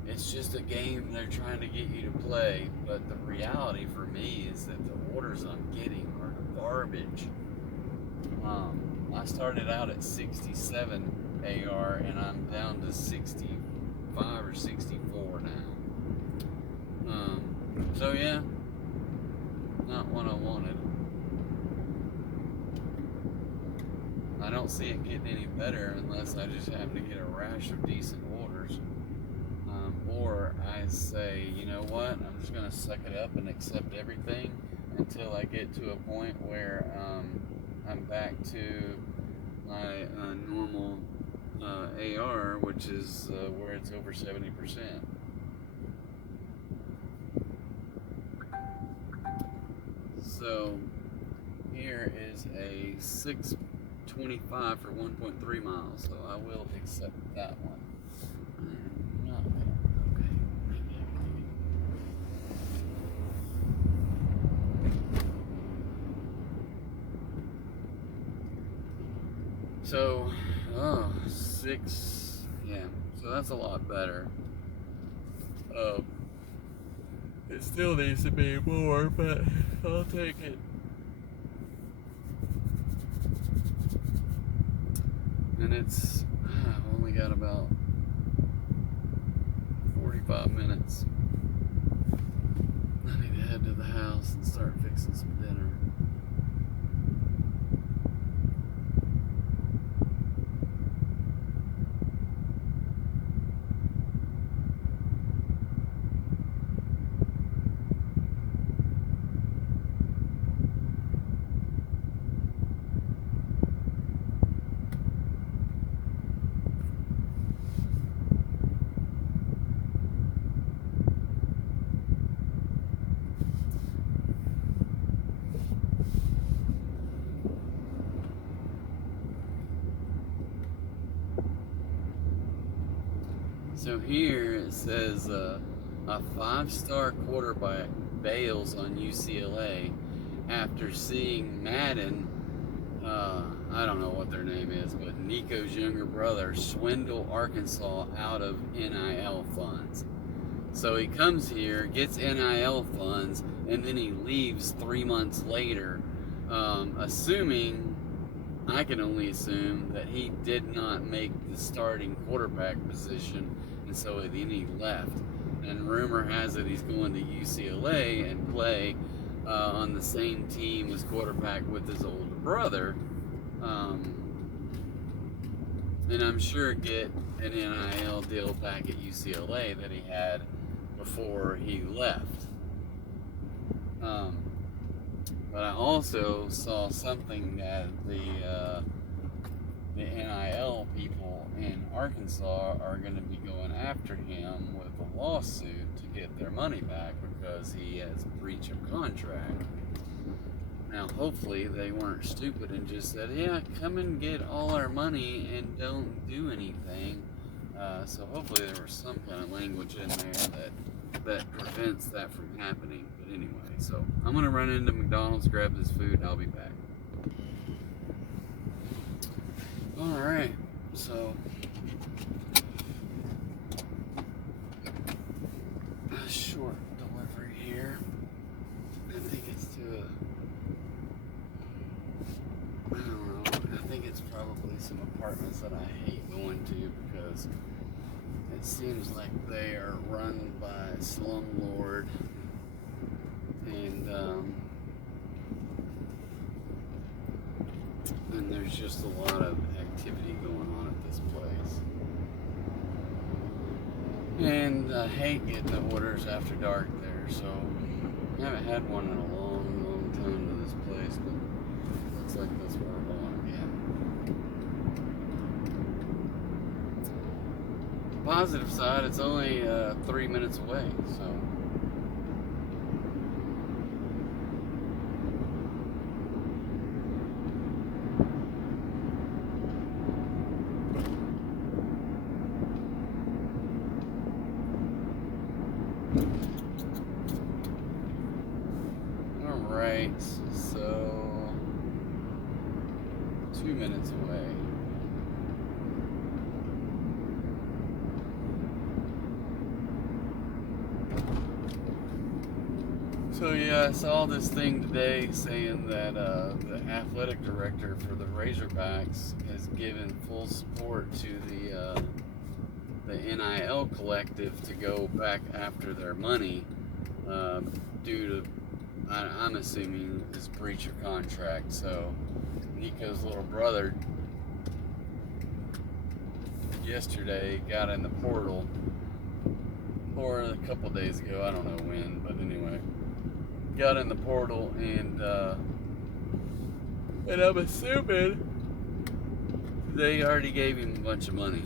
it's just a game they're trying to get you to play, but the reality for me is that the orders I'm getting are garbage. I started out at 67 AR and I'm down to 65 or 64 now. So yeah. Not what I wanted. I don't see it getting any better unless I just happen to get a rash of decent orders. Or I say, you know what, I'm just going to suck it up and accept everything until I get to a point where I'm back to my normal AR, which is where it's over 70%. So here is a 625 for 1.3 miles, so I will accept that one. Not there. Okay, so, yeah, so that's a lot better. It still needs to be more, but I'll take it. And it's, I've only got about 45 minutes. I need to head to the house and start fixing some dinner. So here it says a 5-star quarterback bails on UCLA after seeing Madden, I don't know what their name is, but Nico's younger brother, swindle Arkansas out of NIL funds. So he comes here, gets NIL funds, and then he leaves 3 months later, assuming, I can only assume, that he did not make the starting quarterback position, and so then he left. And rumor has it he's going to UCLA and play on the same team as quarterback with his older brother. and I'm sure get an NIL deal back at UCLA that he had before he left. But I also saw something that the NIL people in Arkansas are going to be going after him with a lawsuit to get their money back because he has breach of contract. Now, hopefully they weren't stupid and just said, yeah, come and get all our money and don't do anything. So hopefully there was some kind of language in there that prevents that from happening. But anyway, so I'm going to run into McDonald's, grab this food, and I'll be back. Alright, so a short delivery here. I think it's to I don't know, I think it's probably some apartments that I hate going to because it seems like they are run by a slumlord, and there's just a lot of activity going on at this place. And I hate getting the orders after dark there, so I haven't had one in a long time to this place, but it looks like that's where I'm going again. Positive side, it's only 3 minutes away, so. Alright, so 2 minutes away. So yeah, I saw this thing today saying that the athletic director for the Razorbacks has given full support to the NIL collective to go back after their money due to, I'm assuming, this breach of contract. So Nico's little brother yesterday got in the portal, or a couple days ago, I don't know when, but anyway, got in the portal, and I'm assuming they already gave him a bunch of money.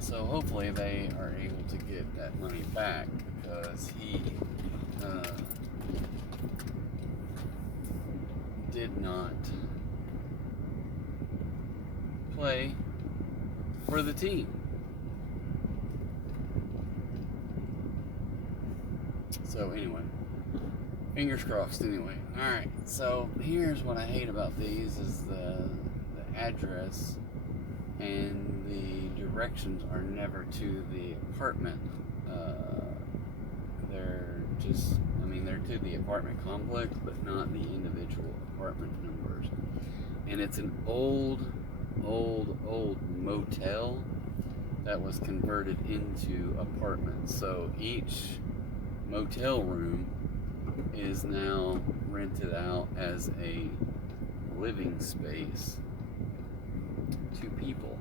So hopefully they are able to get that money back because he did not play for the team. So anyway, fingers crossed anyway. Alright, so here's what I hate about these is the address and the directions are never to the apartment. They're just, they're to the apartment complex, but not the individual apartment numbers. And it's an old motel that was converted into apartments. So each motel room is now rented out as a living space to people.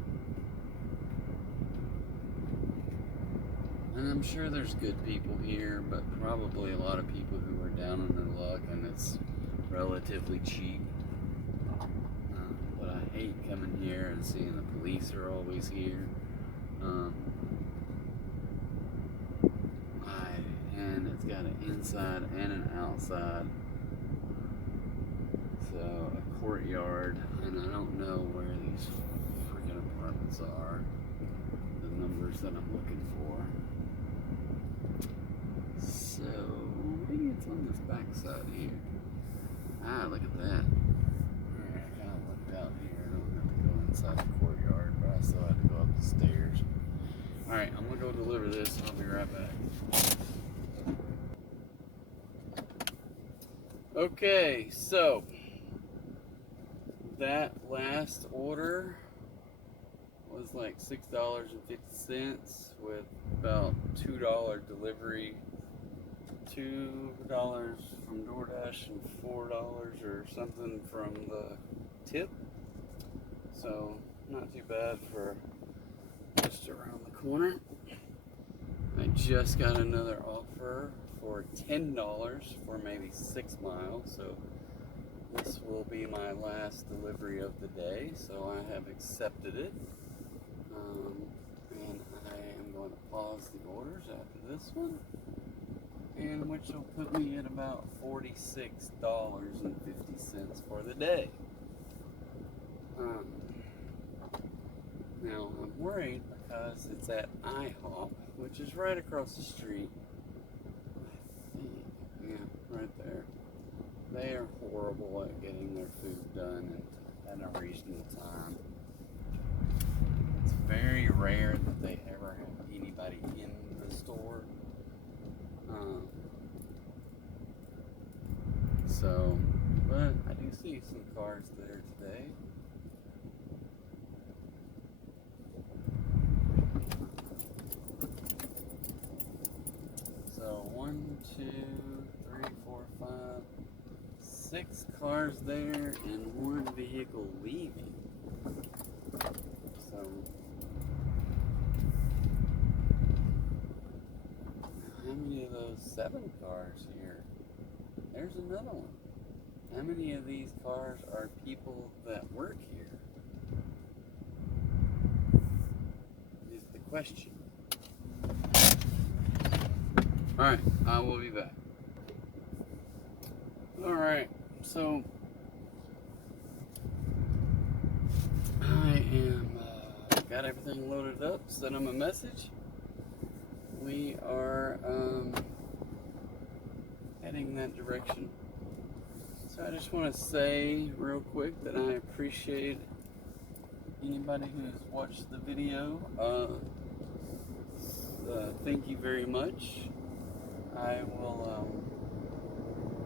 And I'm sure there's good people here, but probably a lot of people who are down on their luck, and it's relatively cheap. But I hate coming here and seeing the police are always here. And it's got an inside and an outside. So a courtyard, and I don't know where these freaking apartments are. The numbers that I'm looking for. So maybe it's on this back side here. Ah, look at that. Alright, I kind of looked out here. I don't have to go inside the courtyard, but I still have to go up the stairs. Alright, I'm gonna go deliver this and I'll be right back. Okay, so that last order was like $6.50 with about $2 delivery, $2 from DoorDash and $4 or something from the tip. So not too bad for just around the corner. I just got another offer for $10 for maybe 6 miles, so this will be my last delivery of the day, so I have accepted it. And I am going to pause the orders after this one, and which will put me at about $46.50 for the day. Now I'm worried because it's at IHOP, which is right across the street. I think, yeah, right there. They are horrible at getting their food done at a reasonable time. It's very rare that they ever have anybody in the store. But I do see some cars there today. So 1, 2, 3, 4, 5, 6 cars there and 1 vehicle leaving. So how many of those 7 cars here? There's another one. How many of these cars are people that work here? Is the question. Alright, I will be back. Alright, so I am got everything loaded up, sent them a message. We are heading that direction. So I just want to say real quick that I appreciate anybody who's watched the video. Thank you very much. I will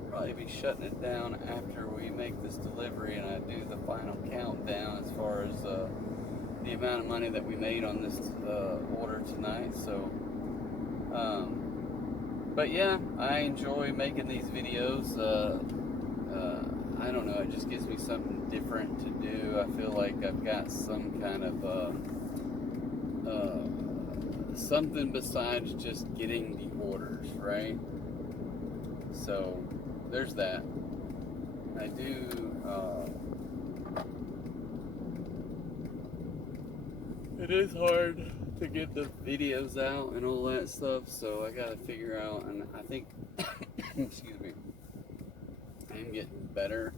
probably be shutting it down after we make this delivery and I do the final countdown as far as the amount of money that we made on this order tonight. So but yeah, I enjoy making these videos. I don't know, it just gives me something different to do. I feel like I've got some kind of something besides just getting the orders, right? So there's that. I do it is hard to get the videos out and all that stuff, so I gotta figure out, and I think excuse me, I am getting better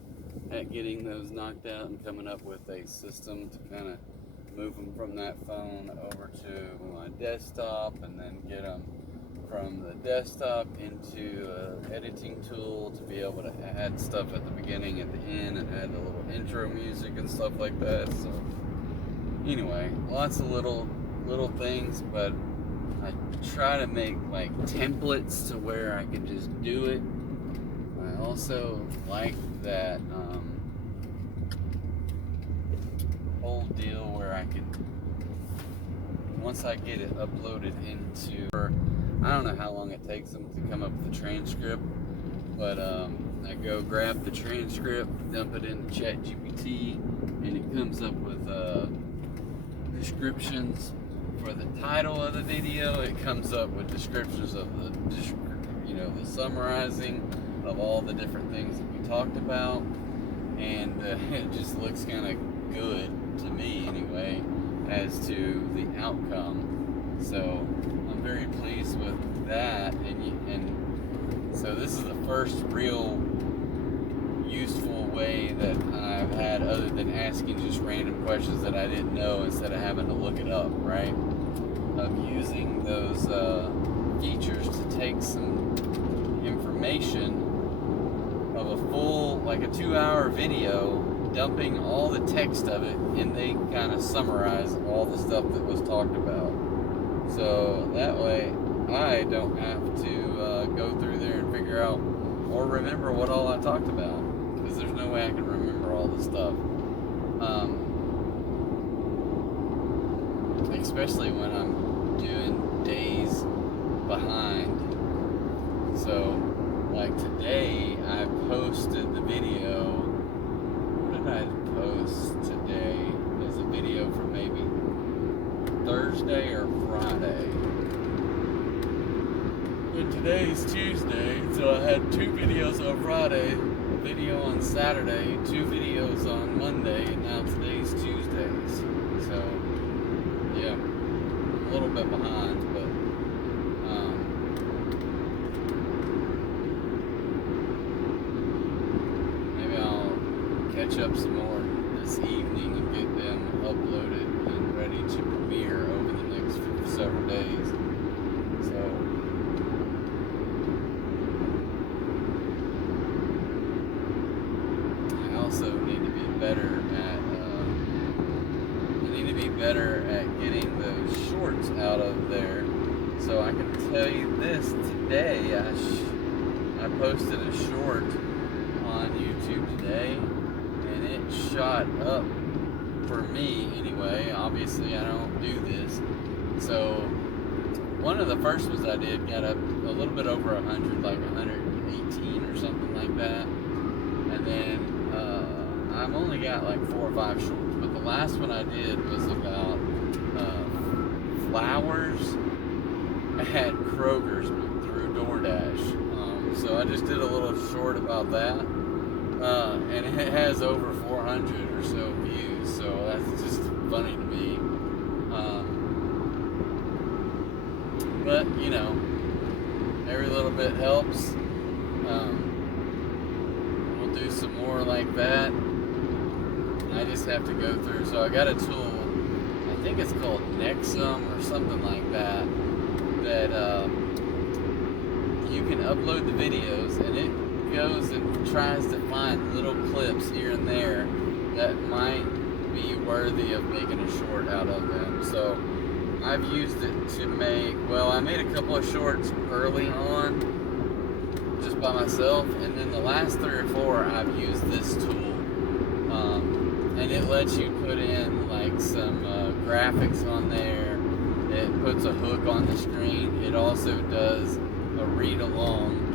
at getting those knocked out and coming up with a system to kind of move them from that phone over to my desktop and then get them from the desktop into an editing tool to be able to add stuff at the beginning, at the end, and add a little intro music and stuff like that. So anyway, lots of little things, but I try to make like templates to where I can just do it. I also like that whole deal where I can, once I get it uploaded into, I don't know how long it takes them to come up with the transcript, but I go grab the transcript, dump it into ChatGPT, and it comes up with descriptions for the title of the video. It comes up with descriptions of the summarizing of all the different things that we talked about, and it just looks kind of good to me anyway as to the outcome. So I'm very pleased with that, and so this is the first real useful way that I've had, other than asking just random questions that I didn't know instead of having to look it up, right? Of using those features to take some information of a full, like a 2-hour video, dumping all the text of it, and they kind of summarize all the stuff that was talked about. So that way I don't have to go through there and figure out or remember what all I talked about, because there's no way I can remember all the stuff. Especially when I'm doing days behind. So like today I posted the video. What did I post today? Because But today's Tuesday, so I had 2 videos on Friday, a video on Saturday, 2 videos on Monday, and now today's Tuesdays. So, yeah, I'm a little bit behind, but maybe I'll catch up some more this evening and get them uploaded and ready to premiere over the next several days. So, I also need to be better at getting those shorts out of there. So I can tell you this, today I posted a short on YouTube today, and it shot up for me anyway. Obviously I don't do this. So one of the first ones I did got up a little bit over 100, like 118 or something like that. And then I've only got like 4 or 5 shorts, but the last one I did was about flowers at Kroger's through DoorDash. So I just did a little short about that, and it has over 400 or so views. So that's just funny to me. But you know, every little bit helps. We'll do some more like that. I just have to go through. So I got a tool, I think it's called Nexum or something like that, that you can upload the videos, and it goes and tries to find little clips here and there that might be worthy of making a short out of them. So I've used it to make, well, I made a couple of shorts early on just by myself, and then the last 3 or 4 I've used this tool, and it lets you put in like some graphics on there. It puts a hook on the screen. It also does a read along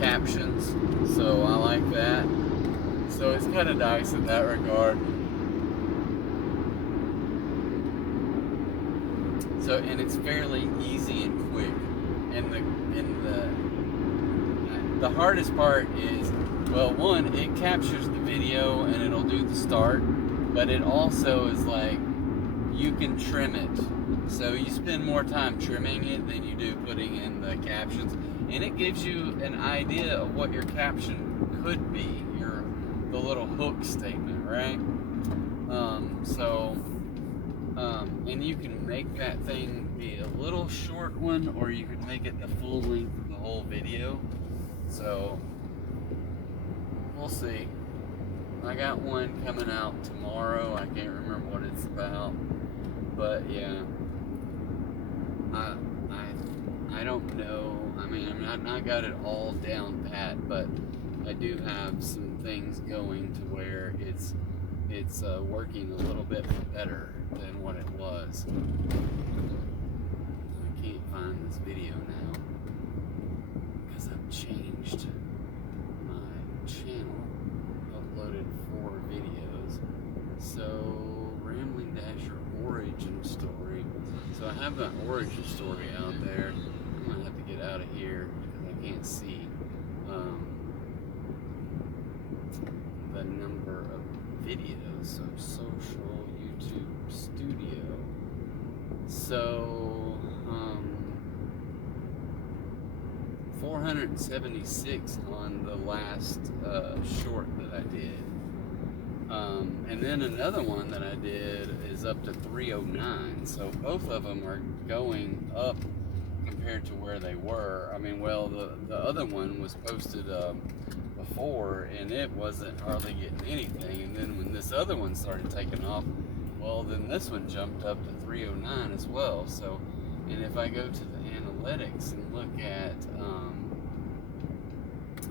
captions, so I like that. So it's kind of nice in that regard. So, and it's fairly easy and quick. And the hardest part is, well, one, it captures the video and it'll do the start, but it also is like, you can trim it. So you spend more time trimming it than you do putting in the captions, and it gives you an idea of what your caption could be, the little hook statement, right? And you can make that thing be a little short one, or you can make it the full length of the whole video. So we'll see. I got one coming out tomorrow. I can't remember what it's about, but yeah, I don't know. I mean, I'm not got it all down pat, but I do have some things going to where it's working a little bit better than what it was. I can't find this video now because I've changed my channel. Uploaded 4 videos. So Rambling Dasher origin story. So I have an origin story out there. I'm gonna have to get out of here because I can't see the number of videos. So social, YouTube, studio. So 476 on the last short that I did. And then another one that I did is up to 309. So both of them are going up compared to where they were. I mean, well, the other one was posted before, and it wasn't hardly getting anything. And then when this other one started taking off, well, then this one jumped up to 309 as well. So, and if I go to the analytics and look at,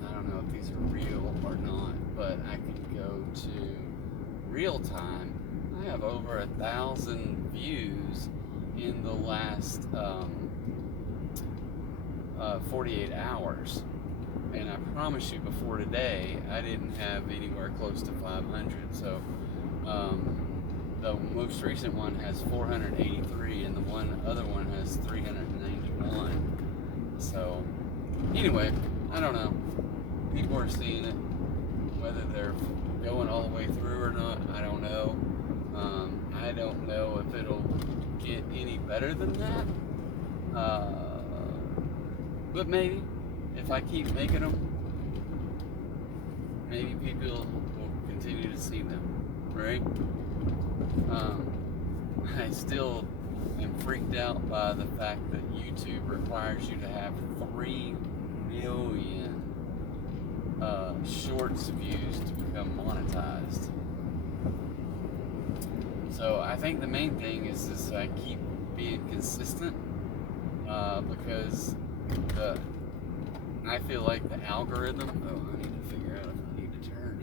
I don't know if these are real or not, but I could go to real time. I have over 1,000 views in the last 48 hours. And I promise you, before today, I didn't have anywhere close to 500. So the most recent one has 483, and the other one has 391. So, anyway, I don't know. People are seeing it. Whether they're going all the way through or not, I don't know. I don't know if it'll get any better than that. But maybe, if I keep making them, maybe people will continue to see them, right? I still am freaked out by the fact that YouTube requires you to have 3 million shorts views to become monetized. So I think the main thing is I keep being consistent, because I feel like the algorithm. Oh, I need to figure out if I need to turn.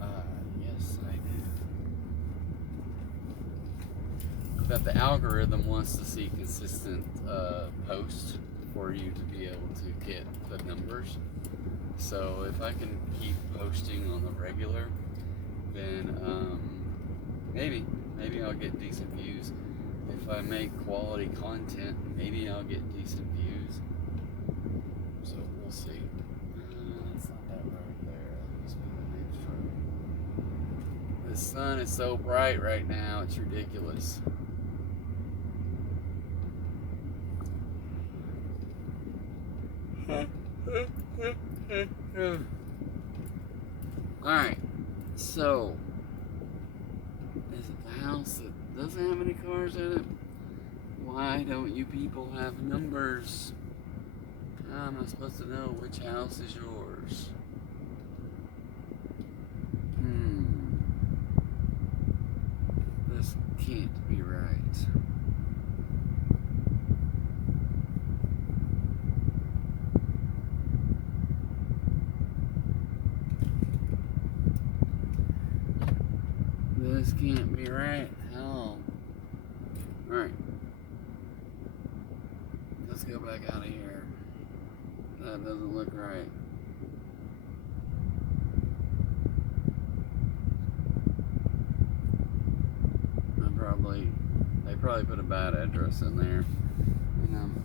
Yeah. Yes, I do. That the algorithm wants to see consistent posts for you to be able to get the numbers. So if I can keep posting on the regular, then maybe I'll get decent views. If I make quality content, maybe I'll get decent views. So we'll see. It's not that right there. That must be the next road. The sun is so bright right now, it's ridiculous. Alright, so is it the house that doesn't have any cars in it? Why don't you people have numbers? How am I supposed to know which house is yours? This can't be right. This can't be right. Hell. Alright. Let's go back out of here. That doesn't look right. They probably put a bad address in there. And I'm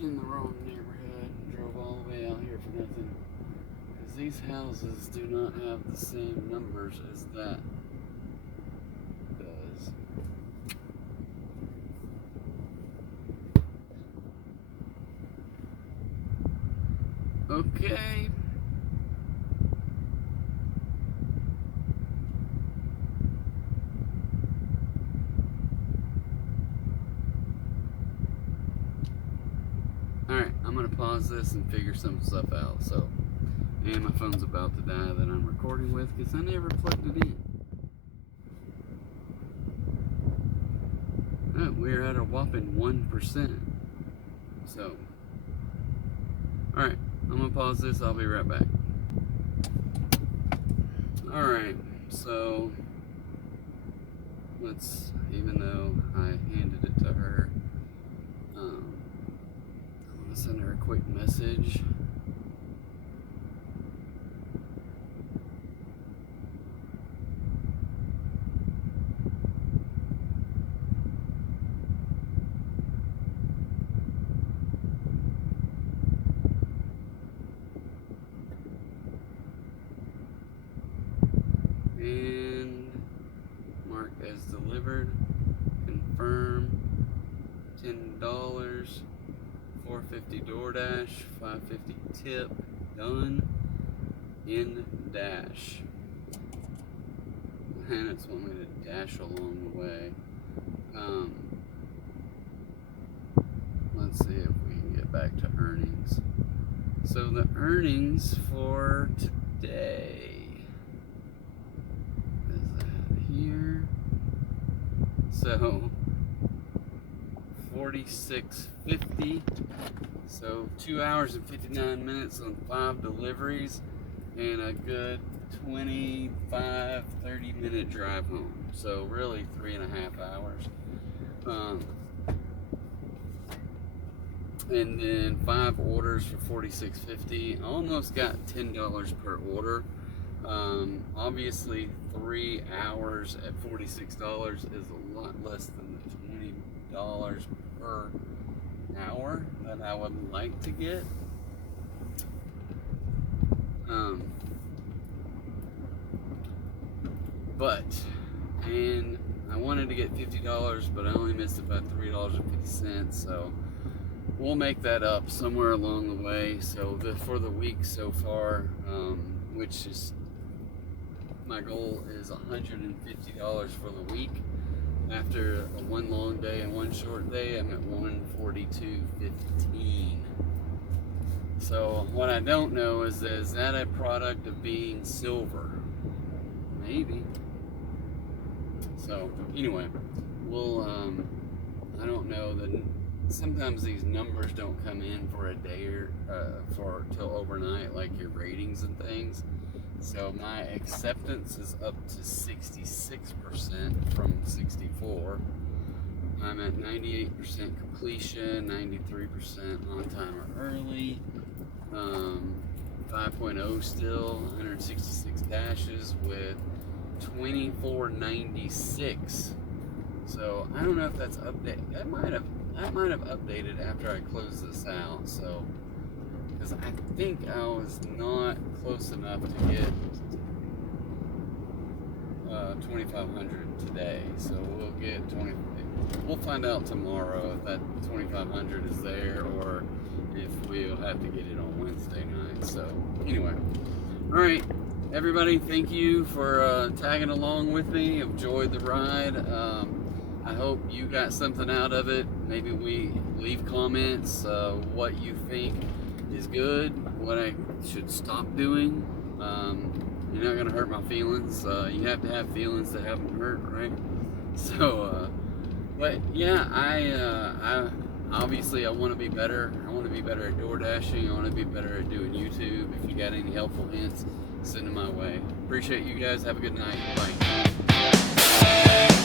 in the wrong neighborhood and drove all the way out here for nothing. Because these houses do not have the same numbers as that does. Okay. Alright, I'm going to pause this and figure some stuff out. So, and my phone's about to die that I'm recording with because I never plugged it in. Oh, we're at a whopping 1%. So, alright, I'm going to pause this. I'll be right back. Alright, so even though I handed it to her, I'm going to send her a quick message. And mark as delivered, confirm, $10, $4.50 DoorDash, $5.50 tip, done, in dash. And it's want me to dash along the way. Let's see if we can get back to earnings. So the earnings for today is that here. So 46.50. So 2 hours and 59 minutes on 5 deliveries and a good 25-30 minute drive home. So really 3.5 hours. And then 5 orders for $46.50. Almost got $10 per order. Obviously 3 hours at $46 is a lot less than the $20 per hour that I would like to get. And I wanted to get $50, but I only missed it by $3.50, so we'll make that up somewhere along the way. So for the week so far, which is my goal is $150 for the week. After one long day and one short day, I'm at $142.15. So what I don't know is that a product of being silver? Maybe. So anyway, we'll I don't know, that sometimes these numbers don't come in for a day or till overnight, like your ratings and things. So my acceptance is up to 66% from 64. I'm at 98% completion, 93% on time or early, 5.0 still, 166 dashes with 2496. So I don't know if that's updated. That might have updated after I closed this out. So because I think I was not close enough to get 2500 today. So we'll get 20. We'll find out tomorrow if that 2500 is there or if we'll have to get it on Wednesday night. So anyway, all right. Everybody, thank you for tagging along with me. Enjoyed the ride. I hope you got something out of it. Maybe we leave comments what you think is good, what I should stop doing. You're not gonna hurt my feelings. You have to have feelings to have them hurt, right? So, but yeah, I obviously I want to be better. I want to be better at DoorDashing. I want to be better at doing YouTube. If you got any helpful hints, send them my way. Appreciate you guys. Have a good night. Bye.